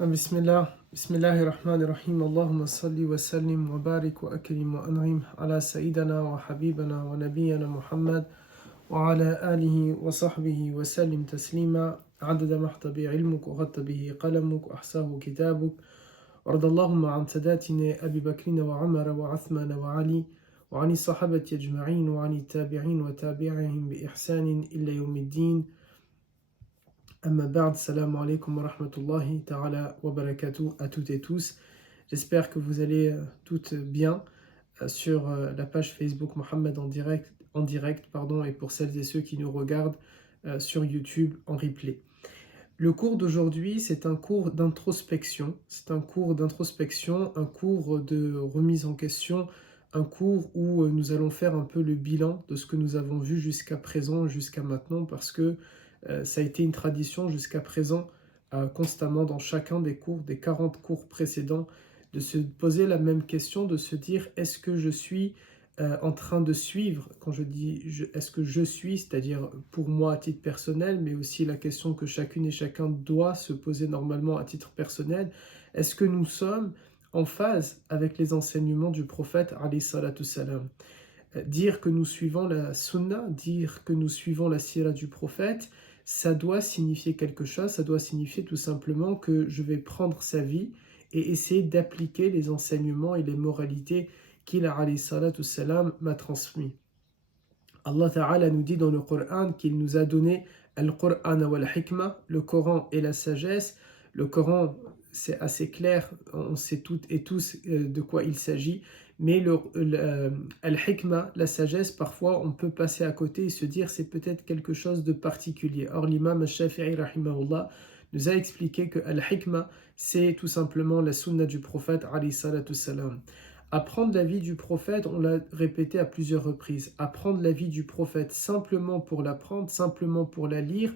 Bismillahirrahmanirrahim. Allahumma salli wa sallim wa barik wa akrim wa an'im ala sayyidina wa habibana wa nabiyyana Muhammad wa ala alihi wa sahbihi wa sallim taslima adada mahtabi ilmuk wa ghatta bihi qalamuk wa ahsahu kitabuk warda Allahumma an sadatina Abi Bakrina wa Umara wa Uthmana wa Ali wa ani sahabati ajma'in wa ani tabi'in wa tabi'ihim bi ihsanin illa yawmiddin. Amma ba'd, salam alaikum wa rahmatullahi ta'ala wa barakatuh à toutes et tous. J'espère que vous allez toutes bien sur la page Facebook Mohammed en direct, et pour celles et ceux qui nous regardent sur YouTube en replay. Le cours d'aujourd'hui, c'est un cours d'introspection. C'est un cours d'introspection, un cours de remise en question, un cours où nous allons faire un peu le bilan de ce que nous avons vu jusqu'à présent, jusqu'à maintenant, parce que ça a été une tradition jusqu'à présent, constamment dans chacun des cours, des 40 cours précédents, de se poser la même question, de se dire est-ce que je suis en train de suivre, quand je dis est-ce que je suis, c'est-à-dire pour moi à titre personnel, mais aussi la question que chacune et chacun doit se poser normalement à titre personnel, est-ce que nous sommes en phase avec les enseignements du prophète alayhi salatu salam. Dire que nous suivons la sunna, dire que nous suivons la sira du prophète, ça doit signifier quelque chose, ça doit signifier tout simplement que je vais prendre sa vie et essayer d'appliquer les enseignements et les moralités qu'il alayhi salatu salam m'a transmis. Allah Ta'ala nous dit dans le Coran qu'il nous a donné Al-Qur'an wal hikma, le Coran et la sagesse. Le Coran, c'est assez clair, on sait toutes et tous de quoi il s'agit, mais Al-Hikma, la sagesse, parfois on peut passer à côté et se dire c'est peut-être quelque chose de particulier. Or l'imam Al-Shafi'i rahimahullah nous a expliqué que Al-Hikma, c'est tout simplement la sunna du prophète alayhi salatu salam. Apprendre la vie du prophète, on l'a répété à plusieurs reprises, apprendre la vie du prophète simplement pour l'apprendre, simplement pour la lire,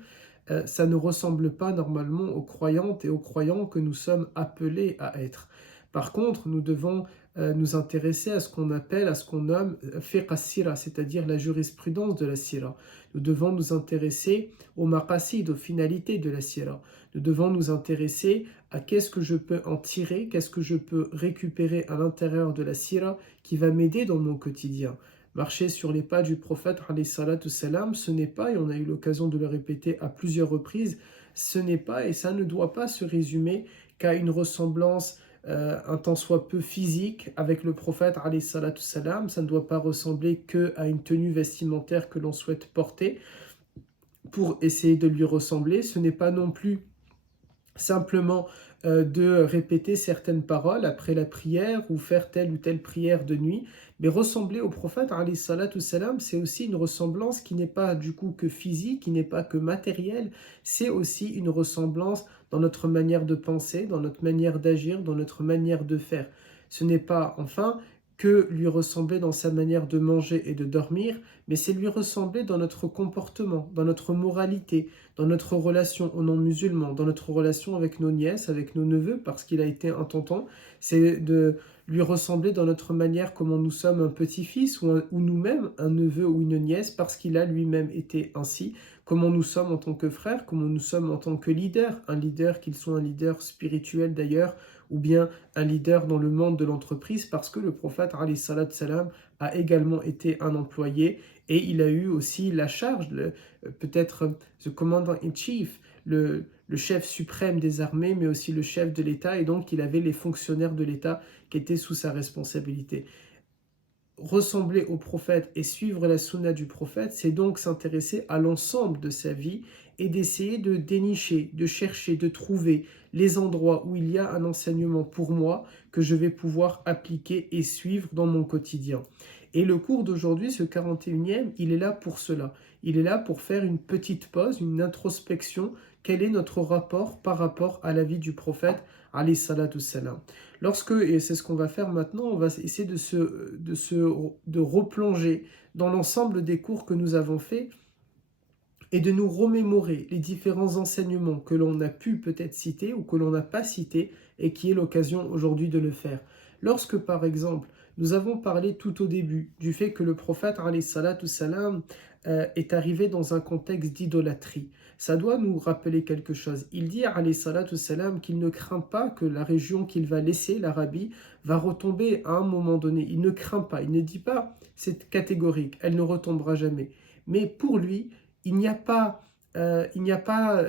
ça ne ressemble pas normalement aux croyantes et aux croyants que nous sommes appelés à être. Par contre, nous devons nous intéresser à ce qu'on appelle, à ce qu'on nomme fiqh as-sira, c'est-à-dire la jurisprudence de la sira. Nous devons nous intéresser aux maqasid, aux finalités de la sira. Nous devons nous intéresser à qu'est-ce que je peux en tirer, qu'est-ce que je peux récupérer à l'intérieur de la sira qui va m'aider dans mon quotidien. Marcher sur les pas du prophète alayhi salatu salam, ce n'est pas, et on a eu l'occasion de le répéter à plusieurs reprises, ce n'est pas et ça ne doit pas se résumer qu'à une ressemblance un tant soit peu physique avec le prophète alayhi salatu salam. Ça ne doit pas ressembler qu'à une tenue vestimentaire que l'on souhaite porter pour essayer de lui ressembler. Ce n'est pas non plus simplement de répéter certaines paroles après la prière ou faire telle ou telle prière de nuit, mais ressembler au prophète alayhi salatu salam, c'est aussi une ressemblance qui n'est pas du coup que physique, qui n'est pas que matérielle, c'est aussi une ressemblance dans notre manière de penser, dans notre manière d'agir, dans notre manière de faire. Ce n'est pas enfin que lui ressembler dans sa manière de manger et de dormir, mais c'est lui ressembler dans notre comportement, dans notre moralité, dans notre relation aux non-musulmans, dans notre relation avec nos nièces, avec nos neveux, parce qu'il a été un tonton, c'est de lui ressembler dans notre manière comment nous sommes un petit-fils ou nous-mêmes un neveu ou une nièce, parce qu'il a lui-même été ainsi, comment nous sommes en tant que frères, comment nous sommes en tant que leaders, un leader, qu'il soit un leader spirituel d'ailleurs, ou bien un leader dans le monde de l'entreprise, parce que le prophète alayhi salatu salam a également été un employé et il a eu aussi la charge, peut-être the commander-in-chief, le chef suprême des armées, mais aussi le chef de l'État, et donc il avait les fonctionnaires de l'État qui étaient sous sa responsabilité. Ressembler au prophète et suivre la sunna du prophète, c'est donc s'intéresser à l'ensemble de sa vie et d'essayer de dénicher, de chercher, de trouver les endroits où il y a un enseignement pour moi que je vais pouvoir appliquer et suivre dans mon quotidien. Et le cours d'aujourd'hui, ce 41e, il est là pour cela. Il est là pour faire une petite pause, une introspection. Quel est notre rapport par rapport à la vie du prophète alayhi salatu salam. Lorsque, et c'est ce qu'on va faire maintenant, on va essayer de replonger dans l'ensemble des cours que nous avons faits et de nous remémorer les différents enseignements que l'on a pu peut-être citer ou que l'on n'a pas cités et qui est l'occasion aujourd'hui de le faire. Lorsque par exemple nous avons parlé tout au début du fait que le prophète alayhi salatu salam est arrivé dans un contexte d'idolâtrie. Ça doit nous rappeler quelque chose. Il dit, alayhi salatu salam, qu'il ne craint pas que la région qu'il va laisser, l'Arabie, va retomber à un moment donné. Il ne craint pas, il ne dit pas, c'est catégorique, elle ne retombera jamais. Mais pour lui, il n'y a pas,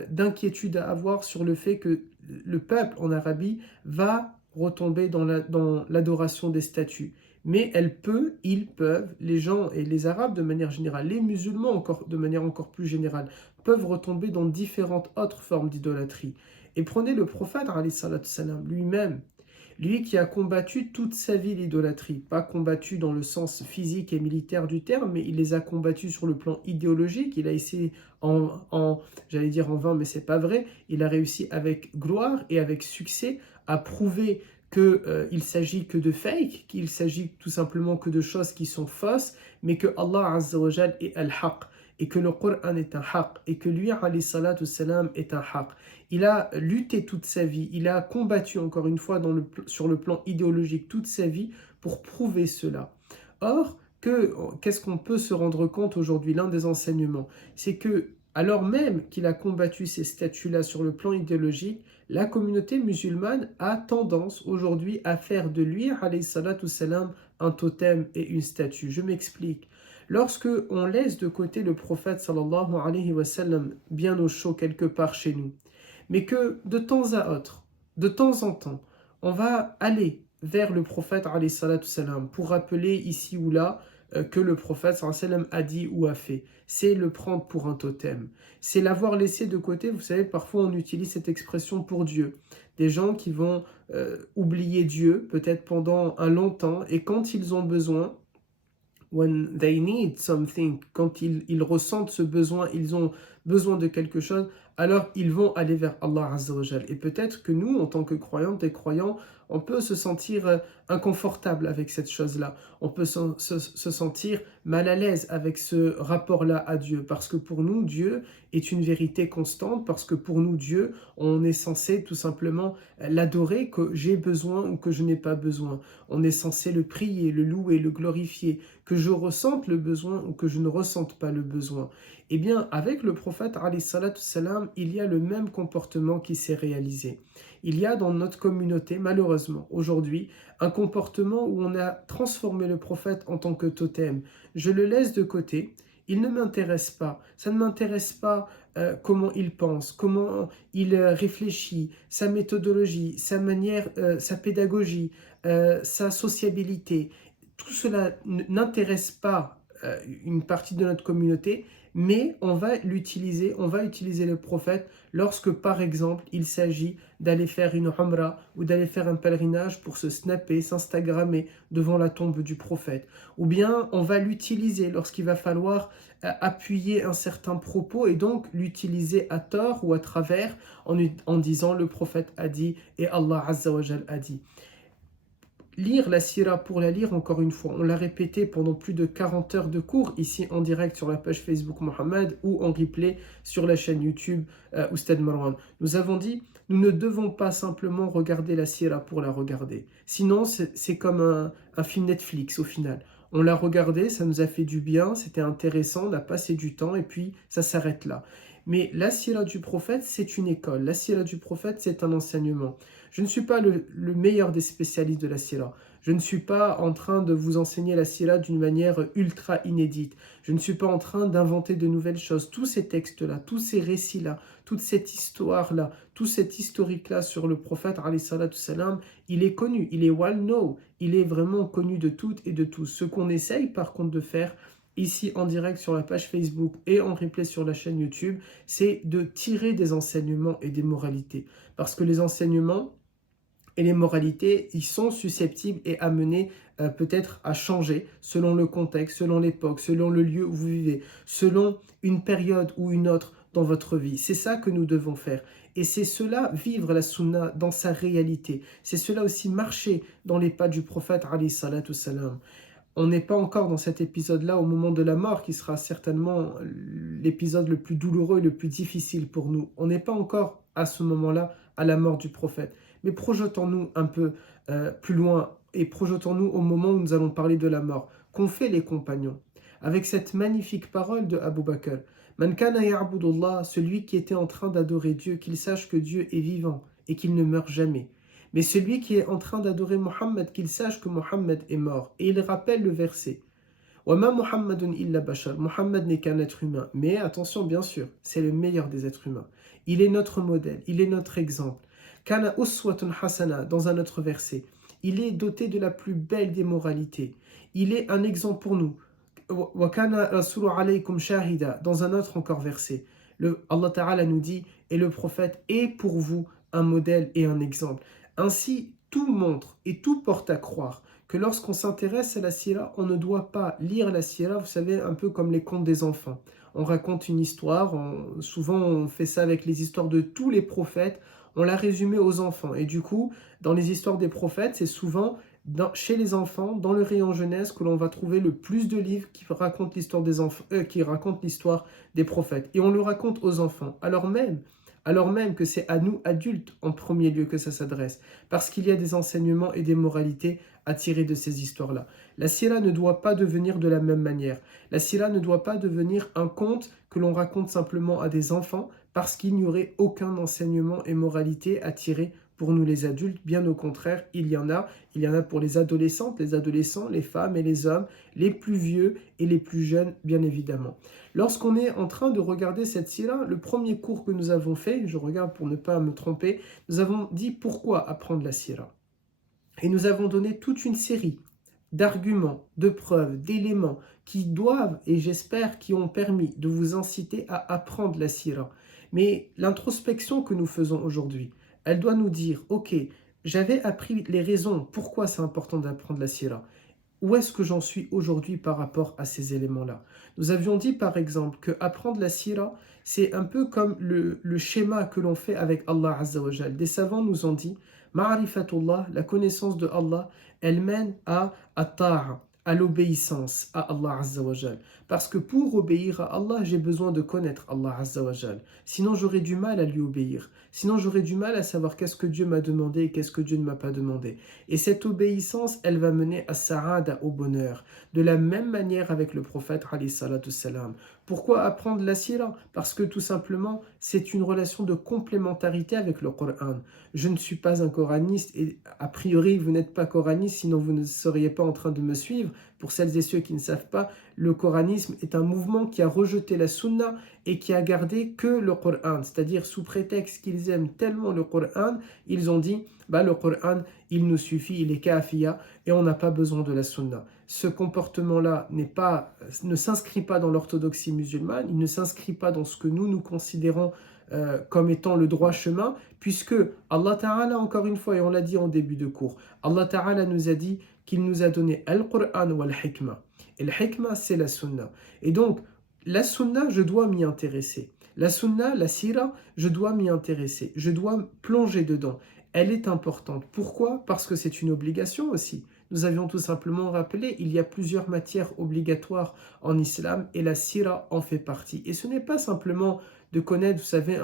d'inquiétude à avoir sur le fait que le peuple en Arabie va retomber dans l'adoration des statues. Mais ils peuvent, les gens et les Arabes de manière générale, les musulmans encore, de manière encore plus générale, peuvent retomber dans différentes autres formes d'idolâtrie. Et prenez le prophète, alayhi salatu salam, lui-même, lui qui a combattu toute sa vie l'idolâtrie, pas combattu dans le sens physique et militaire du terme, mais il les a combattus sur le plan idéologique, il a essayé j'allais dire en vain, mais c'est pas vrai, il a réussi avec gloire et avec succès à prouver qu'il s'agit que de fake, qu'il s'agit tout simplement que de choses qui sont fausses, mais que Allah Azza wa Jal est al-haq, et que le Coran est un haq, et que lui, alayhi salatu salam, est un haq. Il a lutté toute sa vie, il a combattu encore une fois sur le plan idéologique toute sa vie pour prouver cela. Or, qu'est-ce qu'on peut se rendre compte aujourd'hui? L'un des enseignements, c'est que alors même qu'il a combattu ces statuts-là sur le plan idéologique, la communauté musulmane a tendance aujourd'hui à faire de lui, alayhi salatu salam, un totem et une statue. Je m'explique. Lorsque on laisse de côté le prophète sallallahu alayhi wa sallam bien au chaud quelque part chez nous, mais que de temps à autre, de temps en temps, on va aller vers le prophète alayhi salatu salam pour rappeler ici ou là que le prophète sallallahu alayhi wa sallam a dit ou a fait. C'est le prendre pour un totem. C'est l'avoir laissé de côté. Vous savez, parfois on utilise cette expression pour Dieu. Des gens qui vont oublier Dieu peut-être pendant un long temps et quand ils ont besoin, when they need something, quand ils ressentent ce besoin, ils ont besoin de quelque chose, alors ils vont aller vers Allah Azza wa Jal. Et peut-être que nous, en tant que croyantes et croyants, on peut se sentir inconfortable avec cette chose-là. On peut se sentir mal à l'aise avec ce rapport-là à Dieu. Parce que pour nous, Dieu est une vérité constante. Parce que pour nous, Dieu, on est censé tout simplement l'adorer, que j'ai besoin ou que je n'ai pas besoin. On est censé le prier, le louer, le glorifier, que je ressente le besoin ou que je ne ressente pas le besoin. Eh bien, avec le prophète, alayhi salatu salam, il y a le même comportement qui s'est réalisé. Il y a dans notre communauté, malheureusement, aujourd'hui, un comportement où on a transformé le prophète en tant que totem. Je le laisse de côté, il ne m'intéresse pas. Ça ne m'intéresse pas comment il pense, comment il réfléchit, sa méthodologie, sa manière, sa pédagogie, sa sociabilité. Tout cela n'intéresse pas une partie de notre communauté, mais on va utiliser le prophète lorsque, par exemple, il s'agit d'aller faire une umrah ou d'aller faire un pèlerinage pour se snapper, s'instagrammer devant la tombe du prophète. Ou bien on va l'utiliser lorsqu'il va falloir appuyer un certain propos et donc l'utiliser à tort ou à travers en disant le prophète a dit et Allah Azza wa Jal a dit. Lire la sira pour la lire, encore une fois, on l'a répété pendant plus de 40 heures de cours, ici en direct sur la page Facebook Mohammed ou en replay sur la chaîne YouTube Oustad Marwan. Nous avons dit, nous ne devons pas simplement regarder la sira pour la regarder. Sinon, c'est comme un film Netflix au final. On l'a regardé, ça nous a fait du bien, c'était intéressant, on a passé du temps et puis ça s'arrête là. Mais la sira du prophète, c'est une école. La sira du prophète, c'est un enseignement. Je ne suis pas le meilleur des spécialistes de la sira. Je ne suis pas en train de vous enseigner la sira d'une manière ultra inédite. Je ne suis pas en train d'inventer de nouvelles choses. Tous ces textes-là, tous ces récits-là, toute cette histoire-là, tout cet historique-là sur le prophète, alayhi salatu salam, il est connu, il est well known, il est vraiment connu de toutes et de tous. Ce qu'on essaye par contre de faire, ici en direct sur la page Facebook et en replay sur la chaîne YouTube, c'est de tirer des enseignements et des moralités. Parce que les enseignements et les moralités, ils sont susceptibles et amenés peut-être à changer selon le contexte, selon l'époque, selon le lieu où vous vivez, selon une période ou une autre dans votre vie. C'est ça que nous devons faire. Et c'est cela, vivre la sunna dans sa réalité. C'est cela aussi, marcher dans les pas du prophète, alayhi salatu salam. On n'est pas encore dans cet épisode-là au moment de la mort, qui sera certainement l'épisode le plus douloureux et le plus difficile pour nous. On n'est pas encore à ce moment-là à la mort du prophète. Mais projetons-nous un peu plus loin et projetons-nous au moment où nous allons parler de la mort. Qu'ont fait les compagnons? avec cette magnifique parole de Abu Bakr. Man kana ya'budullah, celui qui était en train d'adorer Dieu, qu'il sache que Dieu est vivant et qu'il ne meurt jamais. Mais celui qui est en train d'adorer Mohammed, qu'il sache que Mohammed est mort. Et il rappelle le verset. Wama Muhammadun illa bashar. Mohammed n'est qu'un être humain. Mais attention, bien sûr, c'est le meilleur des êtres humains. Il est notre modèle, il est notre exemple. Kana uswatun hasana, dans un autre verset. Il est doté de la plus belle des moralités. Il est un exemple pour nous. Wa kana rasulu alaykum shahida, dans un autre encore verset. Allah Ta'ala nous dit, et le prophète est pour vous un modèle et un exemple. Ainsi, tout montre et tout porte à croire que lorsqu'on s'intéresse à la sira, on ne doit pas lire la sira, vous savez, un peu comme les contes des enfants. On raconte une histoire, souvent on fait ça avec les histoires de tous les prophètes, on l'a résumé aux enfants. Et du coup, dans les histoires des prophètes, c'est souvent chez les enfants, dans le rayon jeunesse, que l'on va trouver le plus de livres qui racontent l'histoire des enfants, qui racontent l'histoire des prophètes. Et on le raconte aux enfants, alors même que c'est à nous, adultes, en premier lieu que ça s'adresse, parce qu'il y a des enseignements et des moralités à tirer de ces histoires-là. La sira ne doit pas devenir de la même manière. La sira ne doit pas devenir un conte que l'on raconte simplement à des enfants, parce qu'il n'y aurait aucun enseignement et moralité à tirer pour nous les adultes. Bien au contraire, il y en a pour les adolescentes, les adolescents, les femmes et les hommes, les plus vieux et les plus jeunes, bien évidemment. Lorsqu'on est en train de regarder cette sira, le premier cours que nous avons fait, je regarde pour ne pas me tromper, nous avons dit pourquoi apprendre la sira. Et nous avons donné toute une série d'arguments, de preuves, d'éléments qui doivent, et j'espère, qui ont permis de vous inciter à apprendre la sira. Mais l'introspection que nous faisons aujourd'hui, elle doit nous dire, ok, j'avais appris les raisons pourquoi c'est important d'apprendre la sira. Où est-ce que j'en suis aujourd'hui par rapport à ces éléments-là? Nous avions dit par exemple que apprendre la sira, c'est un peu comme le schéma que l'on fait avec Allah Azza wa Jal. Des savants nous ont dit, Ma'rifatullah, la connaissance de Allah, elle mène à at-ta'a, à l'obéissance à Allah Azza wa Jal. Parce que pour obéir à Allah, j'ai besoin de connaître Allah Azza wa Jal. Sinon, j'aurais du mal à lui obéir. Sinon, j'aurais du mal à savoir qu'est-ce que Dieu m'a demandé et qu'est-ce que Dieu ne m'a pas demandé. Et cette obéissance, elle va mener à Sa'ada, au bonheur. De la même manière avec le prophète, alayhi salatu salam. Pourquoi apprendre la sira? Parce que tout simplement, c'est une relation de complémentarité avec le Coran. Je ne suis pas un coraniste et a priori, vous n'êtes pas coraniste, sinon vous ne seriez pas en train de me suivre. Pour celles et ceux qui ne savent pas, le coranisme est un mouvement qui a rejeté la sunna et qui a gardé que le Coran. C'est-à-dire, sous prétexte qu'ils aiment tellement le Coran, ils ont dit, le Coran, il nous suffit, il est kafiya et on n'a pas besoin de la sunna. Ce comportement-là ne s'inscrit pas dans l'orthodoxie musulmane, il ne s'inscrit pas dans ce que nous considérons comme étant le droit chemin, puisque Allah Ta'ala, encore une fois, et on l'a dit en début de cours, Allah Ta'ala nous a dit qu'il nous a donné Al-Qur'an ou Al-Hikmah. Et le Hikmah, c'est la sunna. Et donc, la sunna, je dois m'y intéresser. La sunna, la sira, je dois m'y intéresser. Je dois plonger dedans. Elle est importante. Pourquoi? Parce que c'est une obligation aussi. Nous avions tout simplement rappelé, il y a plusieurs matières obligatoires en islam et la sira en fait partie. Et ce n'est pas simplement de connaître, vous savez,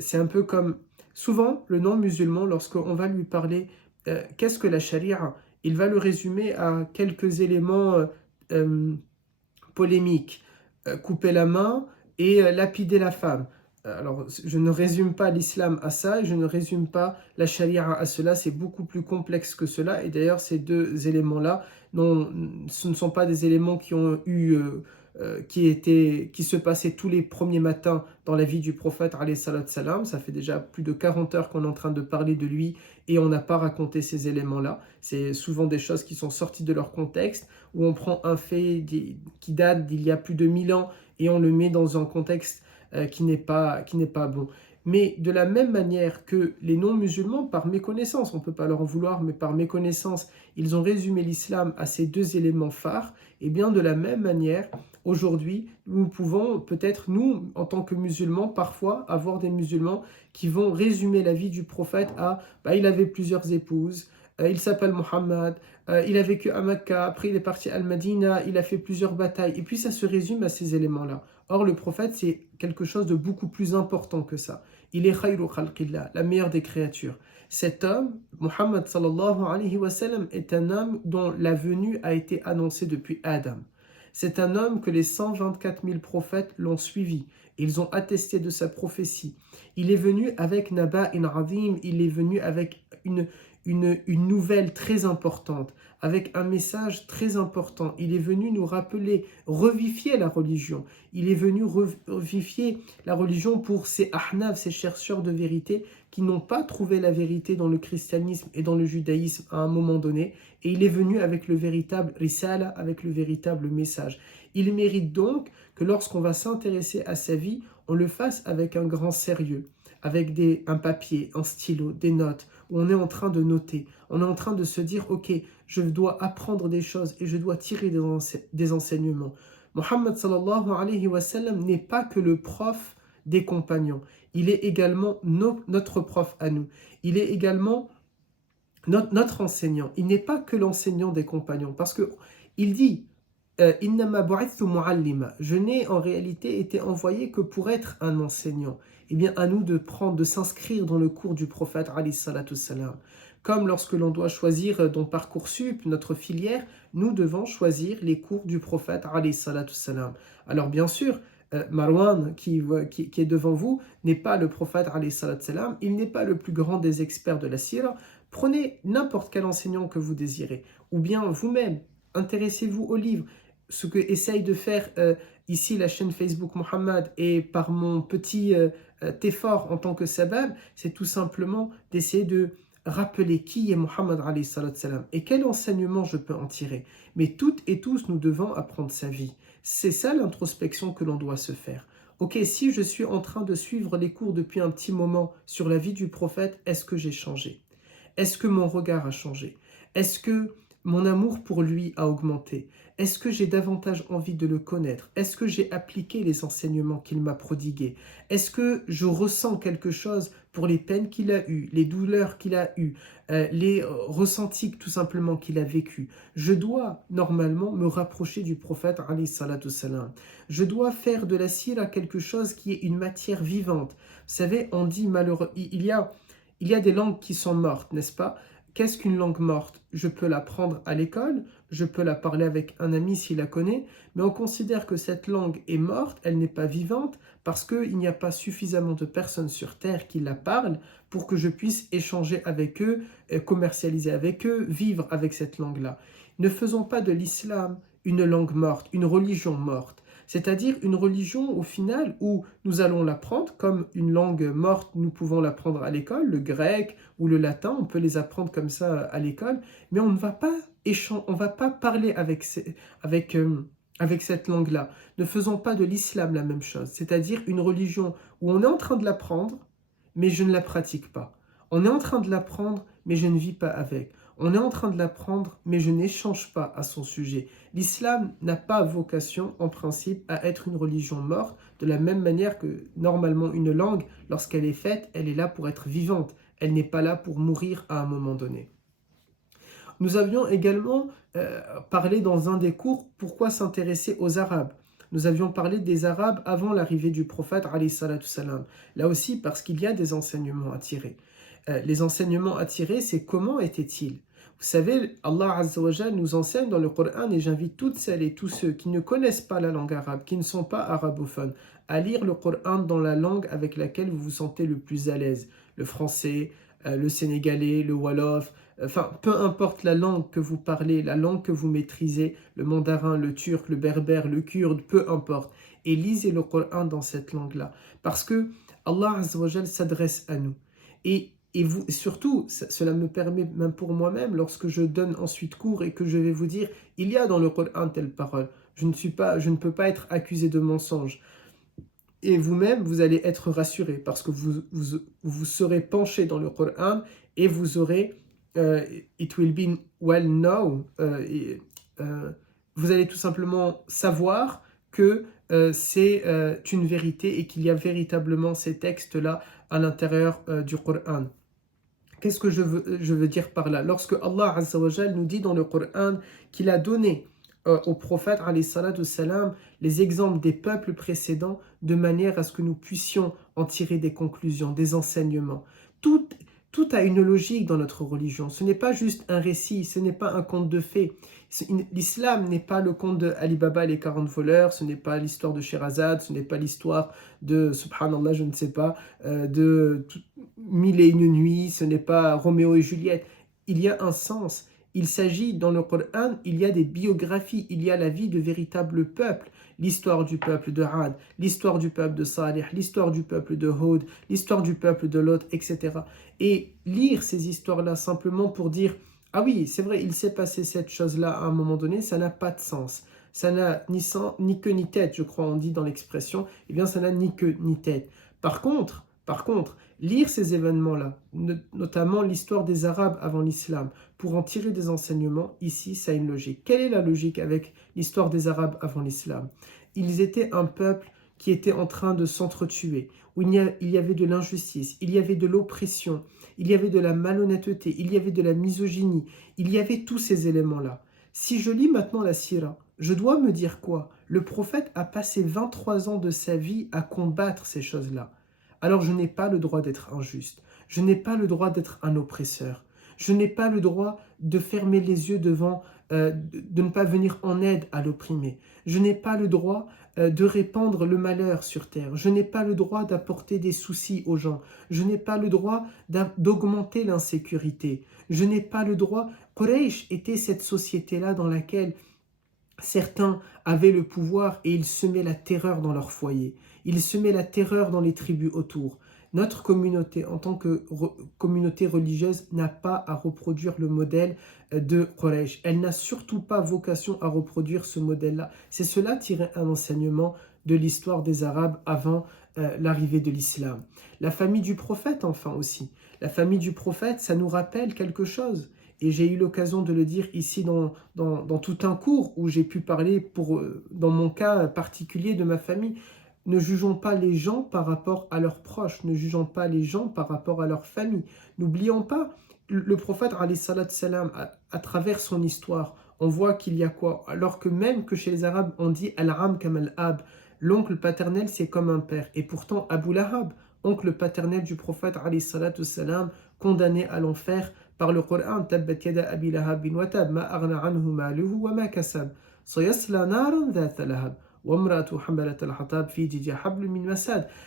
c'est un peu comme, souvent, le non-musulman, lorsqu'on va lui parler, qu'est-ce que la charia? Il va le résumer à quelques éléments polémiques. Couper la main et lapider la femme. Alors, je ne résume pas l'islam à ça, et je ne résume pas la charia à cela, c'est beaucoup plus complexe que cela, et d'ailleurs ces deux éléments-là, ce ne sont pas des éléments qui ont eu, qui se passaient tous les premiers matins dans la vie du prophète, alayhi salam, ça fait déjà plus de 40 heures qu'on est en train de parler de lui, et on n'a pas raconté ces éléments-là, c'est souvent des choses qui sont sorties de leur contexte, où on prend un fait qui date d'il y a plus de 1000 ans, et on le met dans un contexte qui n'est pas bon. Mais de la même manière que les non-musulmans, par méconnaissance, on ne peut pas leur en vouloir, mais par méconnaissance, ils ont résumé l'islam à ces deux éléments phares, et bien de la même manière, aujourd'hui, nous pouvons peut-être, nous, en tant que musulmans, parfois avoir des musulmans qui vont résumer la vie du prophète à il avait plusieurs épouses, il s'appelle Mohammed, il a vécu à Mecca, après il est parti à Al-Madina, il a fait plusieurs batailles, et puis ça se résume à ces éléments-là. Or, le prophète, c'est quelque chose de beaucoup plus important que ça. Il est khayru khalqillah, la meilleure des créatures. Cet homme, Muhammad sallallahu alayhi wa sallam, est un homme dont la venue a été annoncée depuis Adam. C'est un homme que les 124 000 prophètes l'ont suivi. Ils ont attesté de sa prophétie. Il est venu avec Naba'in Azim, il est venu avec une nouvelle très importante, avec un message très important. Il est venu nous rappeler, revivifier la religion. Il est venu revivifier la religion pour ces ahnaf, ces chercheurs de vérité qui n'ont pas trouvé la vérité dans le christianisme et dans le judaïsme à un moment donné. Et il est venu avec le véritable risala, avec le véritable message. Il mérite donc que lorsqu'on va s'intéresser à sa vie, on le fasse avec un grand sérieux, avec un papier, un stylo, des notes, où on est en train de noter, on est en train de se dire, ok, je dois apprendre des choses et je dois tirer des enseignements. Mohammed sallallahu alayhi wa sallam n'est pas que le prof des compagnons, il est également notre prof à nous, il est également notre enseignant, il n'est pas que l'enseignant des compagnons, parce que il dit Innama bu'ithtu mu'allima. Je n'ai en réalité été envoyé que pour être un enseignant. Eh bien, à nous de s'inscrire dans le cours du prophète alayhi salatu salam. Comme lorsque l'on doit choisir dans Parcoursup, notre filière, nous devons choisir les cours du prophète alayhi salatu salam. Alors bien sûr, Marwan qui est devant vous n'est pas le prophète alayhi salatu salam, il n'est pas le plus grand des experts de la sira. Prenez n'importe quel enseignant que vous désirez, ou bien vous-même, intéressez-vous aux livres. Ce que essaye de faire ici la chaîne Facebook Mohammed et par mon petit effort en tant que sabab, c'est tout simplement d'essayer de rappeler qui est Mohammed alayhi salatu salam et quel enseignement je peux en tirer. Mais toutes et tous, nous devons apprendre sa vie. C'est ça l'introspection que l'on doit se faire. Ok, si je suis en train de suivre les cours depuis un petit moment sur la vie du prophète, est-ce que j'ai changé? Est-ce que mon regard a changé? Est-ce que mon amour pour lui a augmenté? Est-ce que j'ai davantage envie de le connaître? Est-ce que j'ai appliqué les enseignements qu'il m'a prodigués? Est-ce que je ressens quelque chose pour les peines qu'il a eues, les douleurs qu'il a eues, les ressentis tout simplement qu'il a vécu? Je dois normalement me rapprocher du prophète alayhi salatu salam. Je dois faire de la sira quelque chose qui est une matière vivante. Vous savez, on dit malheureux, il y a des langues qui sont mortes, n'est-ce pas? Qu'est-ce qu'une langue morte? Je peux l'apprendre à l'école, je peux la parler avec un ami s'il la connaît, mais on considère que cette langue est morte, elle n'est pas vivante, parce qu'il n'y a pas suffisamment de personnes sur Terre qui la parlent pour que je puisse échanger avec eux, commercialiser avec eux, vivre avec cette langue-là. Ne faisons pas de l'islam une langue morte, une religion morte. C'est-à-dire une religion au final où nous allons l'apprendre comme une langue morte, nous pouvons l'apprendre à l'école, le grec ou le latin, on peut les apprendre comme ça à l'école, mais on ne va pas on va pas parler avec cette langue-là. Ne faisons pas de l'islam la même chose, c'est-à-dire une religion où on est en train de l'apprendre, mais je ne la pratique pas. On est en train de l'apprendre, mais je ne vis pas avec. On est en train de l'apprendre, mais je n'échange pas à son sujet. L'islam n'a pas vocation, en principe, à être une religion morte, de la même manière que, normalement, une langue, lorsqu'elle est faite, elle est là pour être vivante. Elle n'est pas là pour mourir à un moment donné. Nous avions également parlé dans un des cours, pourquoi s'intéresser aux Arabes. Nous avions parlé des Arabes avant l'arrivée du prophète, alayhi salatu salam. Là aussi, parce qu'il y a des enseignements à tirer. Les enseignements à tirer, c'est comment étaient-ils? Vous savez, Allah Azza wa Jal nous enseigne dans le Coran, et j'invite toutes celles et tous ceux qui ne connaissent pas la langue arabe, qui ne sont pas arabophones, à lire le Coran dans la langue avec laquelle vous vous sentez le plus à l'aise. Le français, le sénégalais, le wolof, enfin, peu importe la langue que vous parlez, la langue que vous maîtrisez, le mandarin, le turc, le berbère, le kurde, peu importe. Et lisez le Coran dans cette langue-là. Parce que Allah Azza wa Jal s'adresse à nous. Et vous, surtout, cela me permet, même pour moi-même, lorsque je donne ensuite cours et que je vais vous dire, il y a dans le Coran telle parole. Je ne peux pas être accusé de mensonge. Et vous-même, vous allez être rassuré parce que vous serez penché dans le Coran et vous aurez it will be well known. Vous allez tout simplement savoir que c'est une vérité et qu'il y a véritablement ces textes-là à l'intérieur du Coran. Qu'est-ce que je veux dire par là? Lorsque Allah Azza wa Jal nous dit dans le Coran qu'il a donné au prophète alayhi salatu salam les exemples des peuples précédents de manière à ce que nous puissions en tirer des conclusions, des enseignements. Tout a une logique dans notre religion. Ce n'est pas juste un récit, ce n'est pas un conte de fées. L'islam n'est pas le conte de Ali Baba et les 40 voleurs, ce n'est pas l'histoire de Sherazade, ce n'est pas l'histoire de, subhanallah, je ne sais pas, Mille et une nuits, ce n'est pas Roméo et Juliette. Il y a un sens. Il s'agit, dans le Coran, il y a des biographies, il y a la vie de véritables peuples. L'histoire du peuple de Had, l'histoire du peuple de Salih, l'histoire du peuple de Hud, l'histoire du peuple de Lot, etc. Et lire ces histoires-là simplement pour dire « Ah oui, c'est vrai, il s'est passé cette chose-là à un moment donné », ça n'a pas de sens. Ça n'a ni queue ni tête, je crois, on dit dans l'expression. Eh bien, ça n'a ni queue ni tête. Par contre, lire ces événements-là, notamment l'histoire des Arabes avant l'islam, pour en tirer des enseignements, ici, ça a une logique. Quelle est la logique avec l'histoire des Arabes avant l'islam? Ils étaient un peuple qui était en train de s'entretuer, où il y avait de l'injustice, il y avait de l'oppression, il y avait de la malhonnêteté, il y avait de la misogynie, il y avait tous ces éléments-là. Si je lis maintenant la Sira, je dois me dire quoi? Le prophète a passé 23 ans de sa vie à combattre ces choses-là. Alors je n'ai pas le droit d'être injuste, je n'ai pas le droit d'être un oppresseur, je n'ai pas le droit de fermer les yeux devant, de ne pas venir en aide à l'opprimé. Je n'ai pas le droit de répandre le malheur sur terre. Je n'ai pas le droit d'apporter des soucis aux gens. Je n'ai pas le droit d'augmenter l'insécurité. Je n'ai pas le droit... Quraysh était cette société-là dans laquelle certains avaient le pouvoir et ils semaient la terreur dans leur foyer. Ils semaient la terreur dans les tribus autour. Notre communauté, en tant que communauté religieuse, n'a pas à reproduire le modèle de Quraysh. Elle n'a surtout pas vocation à reproduire ce modèle-là. C'est cela tirer un enseignement de l'histoire des Arabes avant l'arrivée de l'islam. La famille du prophète, enfin aussi. La famille du prophète, ça nous rappelle quelque chose. Et j'ai eu l'occasion de le dire ici dans tout un cours où j'ai pu parler dans mon cas particulier de ma famille. Ne jugeons pas les gens par rapport à leurs proches, ne jugeons pas les gens par rapport à leur famille. N'oublions pas, le prophète, alayhi salatu salam, à travers son histoire, on voit qu'il y a quoi? Alors que même que chez les Arabes, on dit Al-Am kam al-Ab, l'oncle paternel c'est comme un père. Et pourtant, Abu Lahab, oncle paternel du prophète, alayhi salatu salam, condamné à l'enfer par le Coran, Tabbat yada Abi Lahab bin Watab, ma aghna anhu maluhu wa ma kasab, sayasla naran dhata lahab.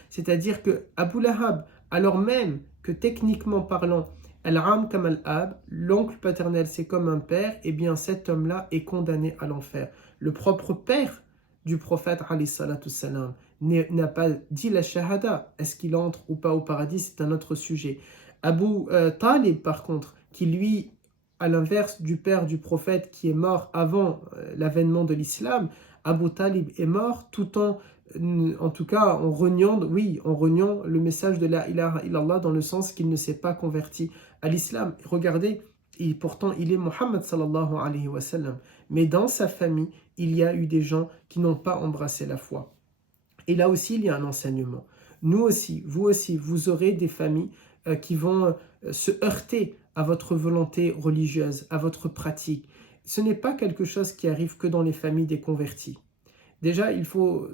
C'est-à-dire que Abu Lahab, alors même que techniquement parlant, Al-Am comme Al-Ab, l'oncle paternel c'est comme un père, et bien cet homme-là est condamné à l'enfer. Le propre père du prophète alayhi salatu salam n'a pas dit la shahada. Est-ce qu'il entre ou pas au paradis? C'est un autre sujet. Abu Talib par contre, qui lui, à l'inverse du père du prophète qui est mort avant l'avènement de l'islam, Abu Talib est mort tout en tout cas, en reniant le message de la ilaha illallah dans le sens qu'il ne s'est pas converti à l'islam. Regardez, pourtant il est Muhammad sallallahu alayhi wa sallam. Mais dans sa famille, il y a eu des gens qui n'ont pas embrassé la foi. Et là aussi, il y a un enseignement. Nous aussi, vous aurez des familles qui vont se heurter à votre volonté religieuse, à votre pratique. Ce n'est pas quelque chose qui arrive que dans les familles des convertis. Déjà, il faut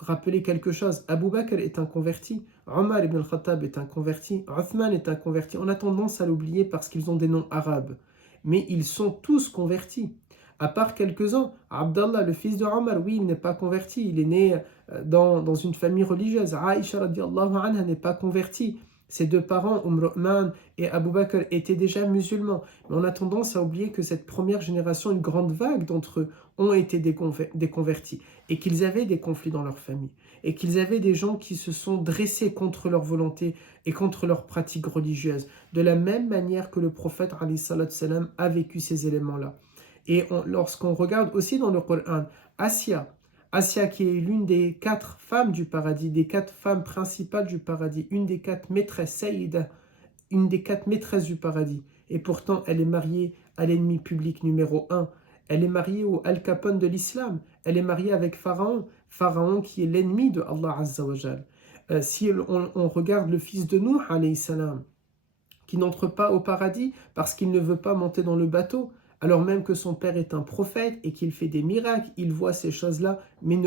rappeler quelque chose. Abu Bakr est un converti, Omar ibn al-Khattab est un converti, Uthman est un converti. On a tendance à l'oublier parce qu'ils ont des noms arabes. Mais ils sont tous convertis. À part quelques-uns, Abdallah, le fils de Omar, oui, il n'est pas converti. Il est né dans une famille religieuse. Aïcha radiallahu anha n'est pas convertie. Ses deux parents, Uthman et Abu Bakr, étaient déjà musulmans. Mais on a tendance à oublier que cette première génération, une grande vague d'entre eux, ont été des convertis et qu'ils avaient des conflits dans leur famille et qu'ils avaient des gens qui se sont dressés contre leur volonté et contre leurs pratiques religieuses, de la même manière que le prophète alayhi salatu salam a vécu ces éléments-là. Et lorsqu'on regarde aussi dans le Coran, Asia qui est l'une des 4 femmes du paradis, des 4 femmes principales du paradis, une des 4 maîtresses, Saïda, une des 4 maîtresses du paradis, et pourtant elle est mariée à l'ennemi public numéro 1. Elle est mariée au Al Capone de l'islam. Elle est mariée avec Pharaon. Pharaon qui est l'ennemi de Allah Azza wa Jal. Si on regarde le fils de Nuh, alayhi salam, qui n'entre pas au paradis parce qu'il ne veut pas monter dans le bateau, alors même que son père est un prophète et qu'il fait des miracles, il voit ces choses-là, mais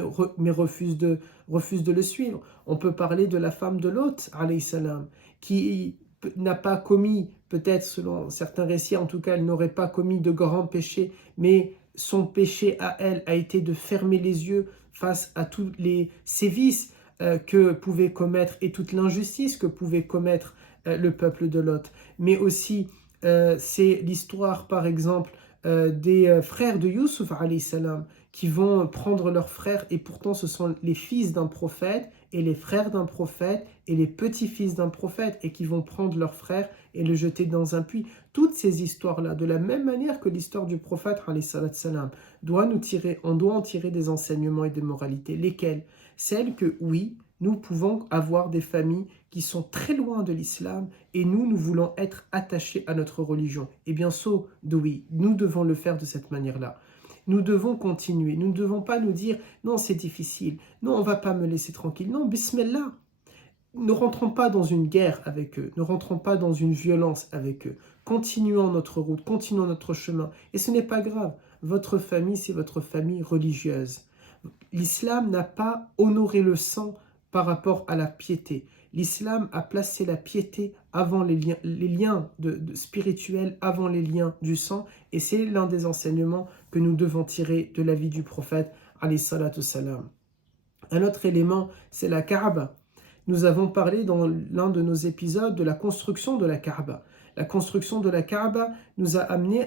refuse de le suivre. On peut parler de la femme de Lot, alayhi salam, qui n'a pas commis, peut-être selon certains récits, en tout cas, elle n'aurait pas commis de grands péchés, mais son péché à elle a été de fermer les yeux face à tous les sévices que pouvait commettre et toute l'injustice que pouvait commettre le peuple de Lot. Mais aussi, c'est l'histoire, par exemple, des frères de Youssouf, alayhi salam, qui vont prendre leurs frères, et pourtant ce sont les fils d'un prophète, et les frères d'un prophète, et les petits-fils d'un prophète, et qui vont prendre leurs frères et le jeter dans un puits. Toutes ces histoires-là, de la même manière que l'histoire du prophète, alayhi salam, on doit en tirer des enseignements et des moralités. Lesquels? Celles que, oui, nous pouvons avoir des familles qui sont très loin de l'islam et nous voulons être attachés à notre religion. Eh bien, oui, nous devons le faire de cette manière-là. Nous devons continuer. Nous ne devons pas nous dire « Non, c'est difficile. Non, on ne va pas me laisser tranquille. » Non, bismillah. Ne rentrons pas dans une guerre avec eux. Ne rentrons pas dans une violence avec eux. Continuons notre route, continuons notre chemin. Et ce n'est pas grave. Votre famille, c'est votre famille religieuse. L'islam n'a pas honoré le sang par rapport à la piété. L'islam a placé la piété avant les liens spirituels, avant les liens du sang, et c'est l'un des enseignements que nous devons tirer de la vie du prophète, alayhi salatu salam. Un autre élément, c'est la Kaaba. Nous avons parlé dans l'un de nos épisodes de la construction de la Kaaba. La construction de la Kaaba nous a amené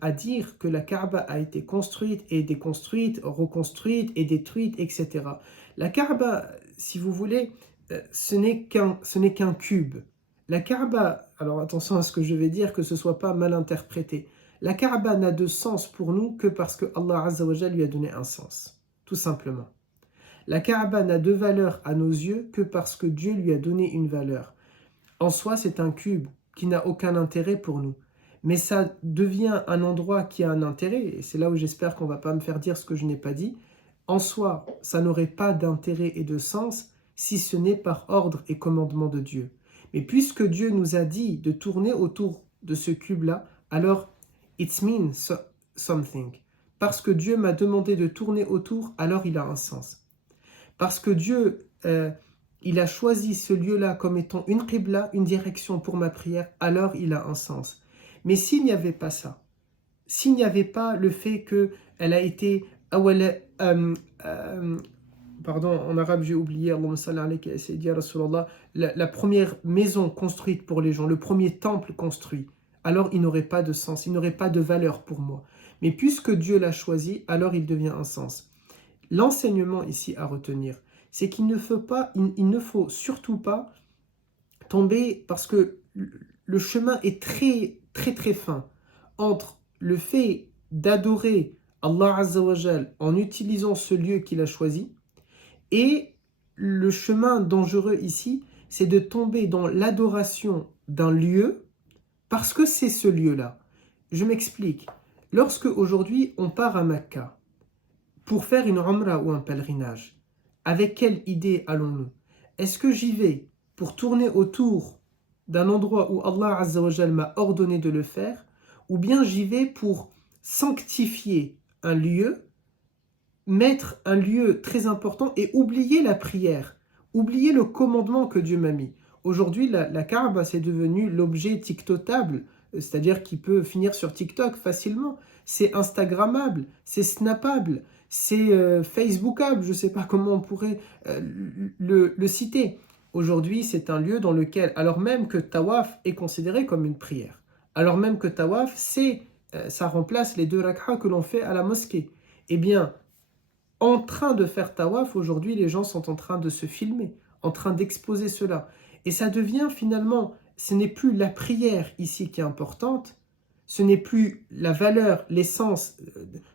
à dire que la Kaaba a été construite et déconstruite, reconstruite et détruite, etc. La Kaaba, si vous voulez, ce n'est qu'un cube. La Kaaba, alors attention à ce que je vais dire, que ce ne soit pas mal interprété. La Kaaba n'a de sens pour nous que parce que Allah Azza wa Jalla lui a donné un sens, tout simplement. La Kaaba n'a de valeur à nos yeux que parce que Dieu lui a donné une valeur. En soi, c'est un cube qui n'a aucun intérêt pour nous. Mais ça devient un endroit qui a un intérêt, et c'est là où j'espère qu'on ne va pas me faire dire ce que je n'ai pas dit. En soi, ça n'aurait pas d'intérêt et de sens si ce n'est par ordre et commandement de Dieu. Mais puisque Dieu nous a dit de tourner autour de ce cube-là, alors it means something. Parce que Dieu m'a demandé de tourner autour, alors il a un sens. Parce que Dieu, il a choisi ce lieu-là comme étant une qibla, une direction pour ma prière, alors il a un sens. Mais s'il n'y avait pas ça, s'il n'y avait pas le fait qu'elle a été... pardon, en arabe j'ai oublié, Allahumma salli alayka ya sayyidi ya Rasulallah, la première maison construite pour les gens, le premier temple construit, alors il n'aurait pas de sens, il n'aurait pas de valeur pour moi. Mais puisque Dieu l'a choisi, alors il devient un sens. L'enseignement ici à retenir, c'est qu'il ne faut surtout pas tomber, parce que le chemin est très très très fin entre le fait d'adorer Allah Azza wa Jal en utilisant ce lieu qu'il a choisi, et le chemin dangereux ici, c'est de tomber dans l'adoration d'un lieu parce que c'est ce lieu-là. Je m'explique. Lorsque aujourd'hui on part à Mecca pour faire une umrah ou un pèlerinage, avec quelle idée allons-nous? Est-ce que j'y vais pour tourner autour d'un endroit où Allah Azza wa Jal m'a ordonné de le faire, ou bien j'y vais pour sanctifier un lieu, mettre un lieu très important et oublier la prière, oublier le commandement que Dieu m'a mis? Aujourd'hui, la Kaaba, c'est devenu l'objet tiktotable, c'est-à-dire qui peut finir sur TikTok facilement. C'est Instagrammable, c'est Snappable, c'est Facebookable, je ne sais pas comment on pourrait le citer. Aujourd'hui, c'est un lieu dans lequel, alors même que Tawaf est considéré comme une prière, alors même que Tawaf, ça remplace les 2 rak'ahs que l'on fait à la mosquée, eh bien, en train de faire Tawaf, aujourd'hui, les gens sont en train de se filmer, en train d'exposer cela. Et ça devient finalement, ce n'est plus la prière ici qui est importante, ce n'est plus la valeur, l'essence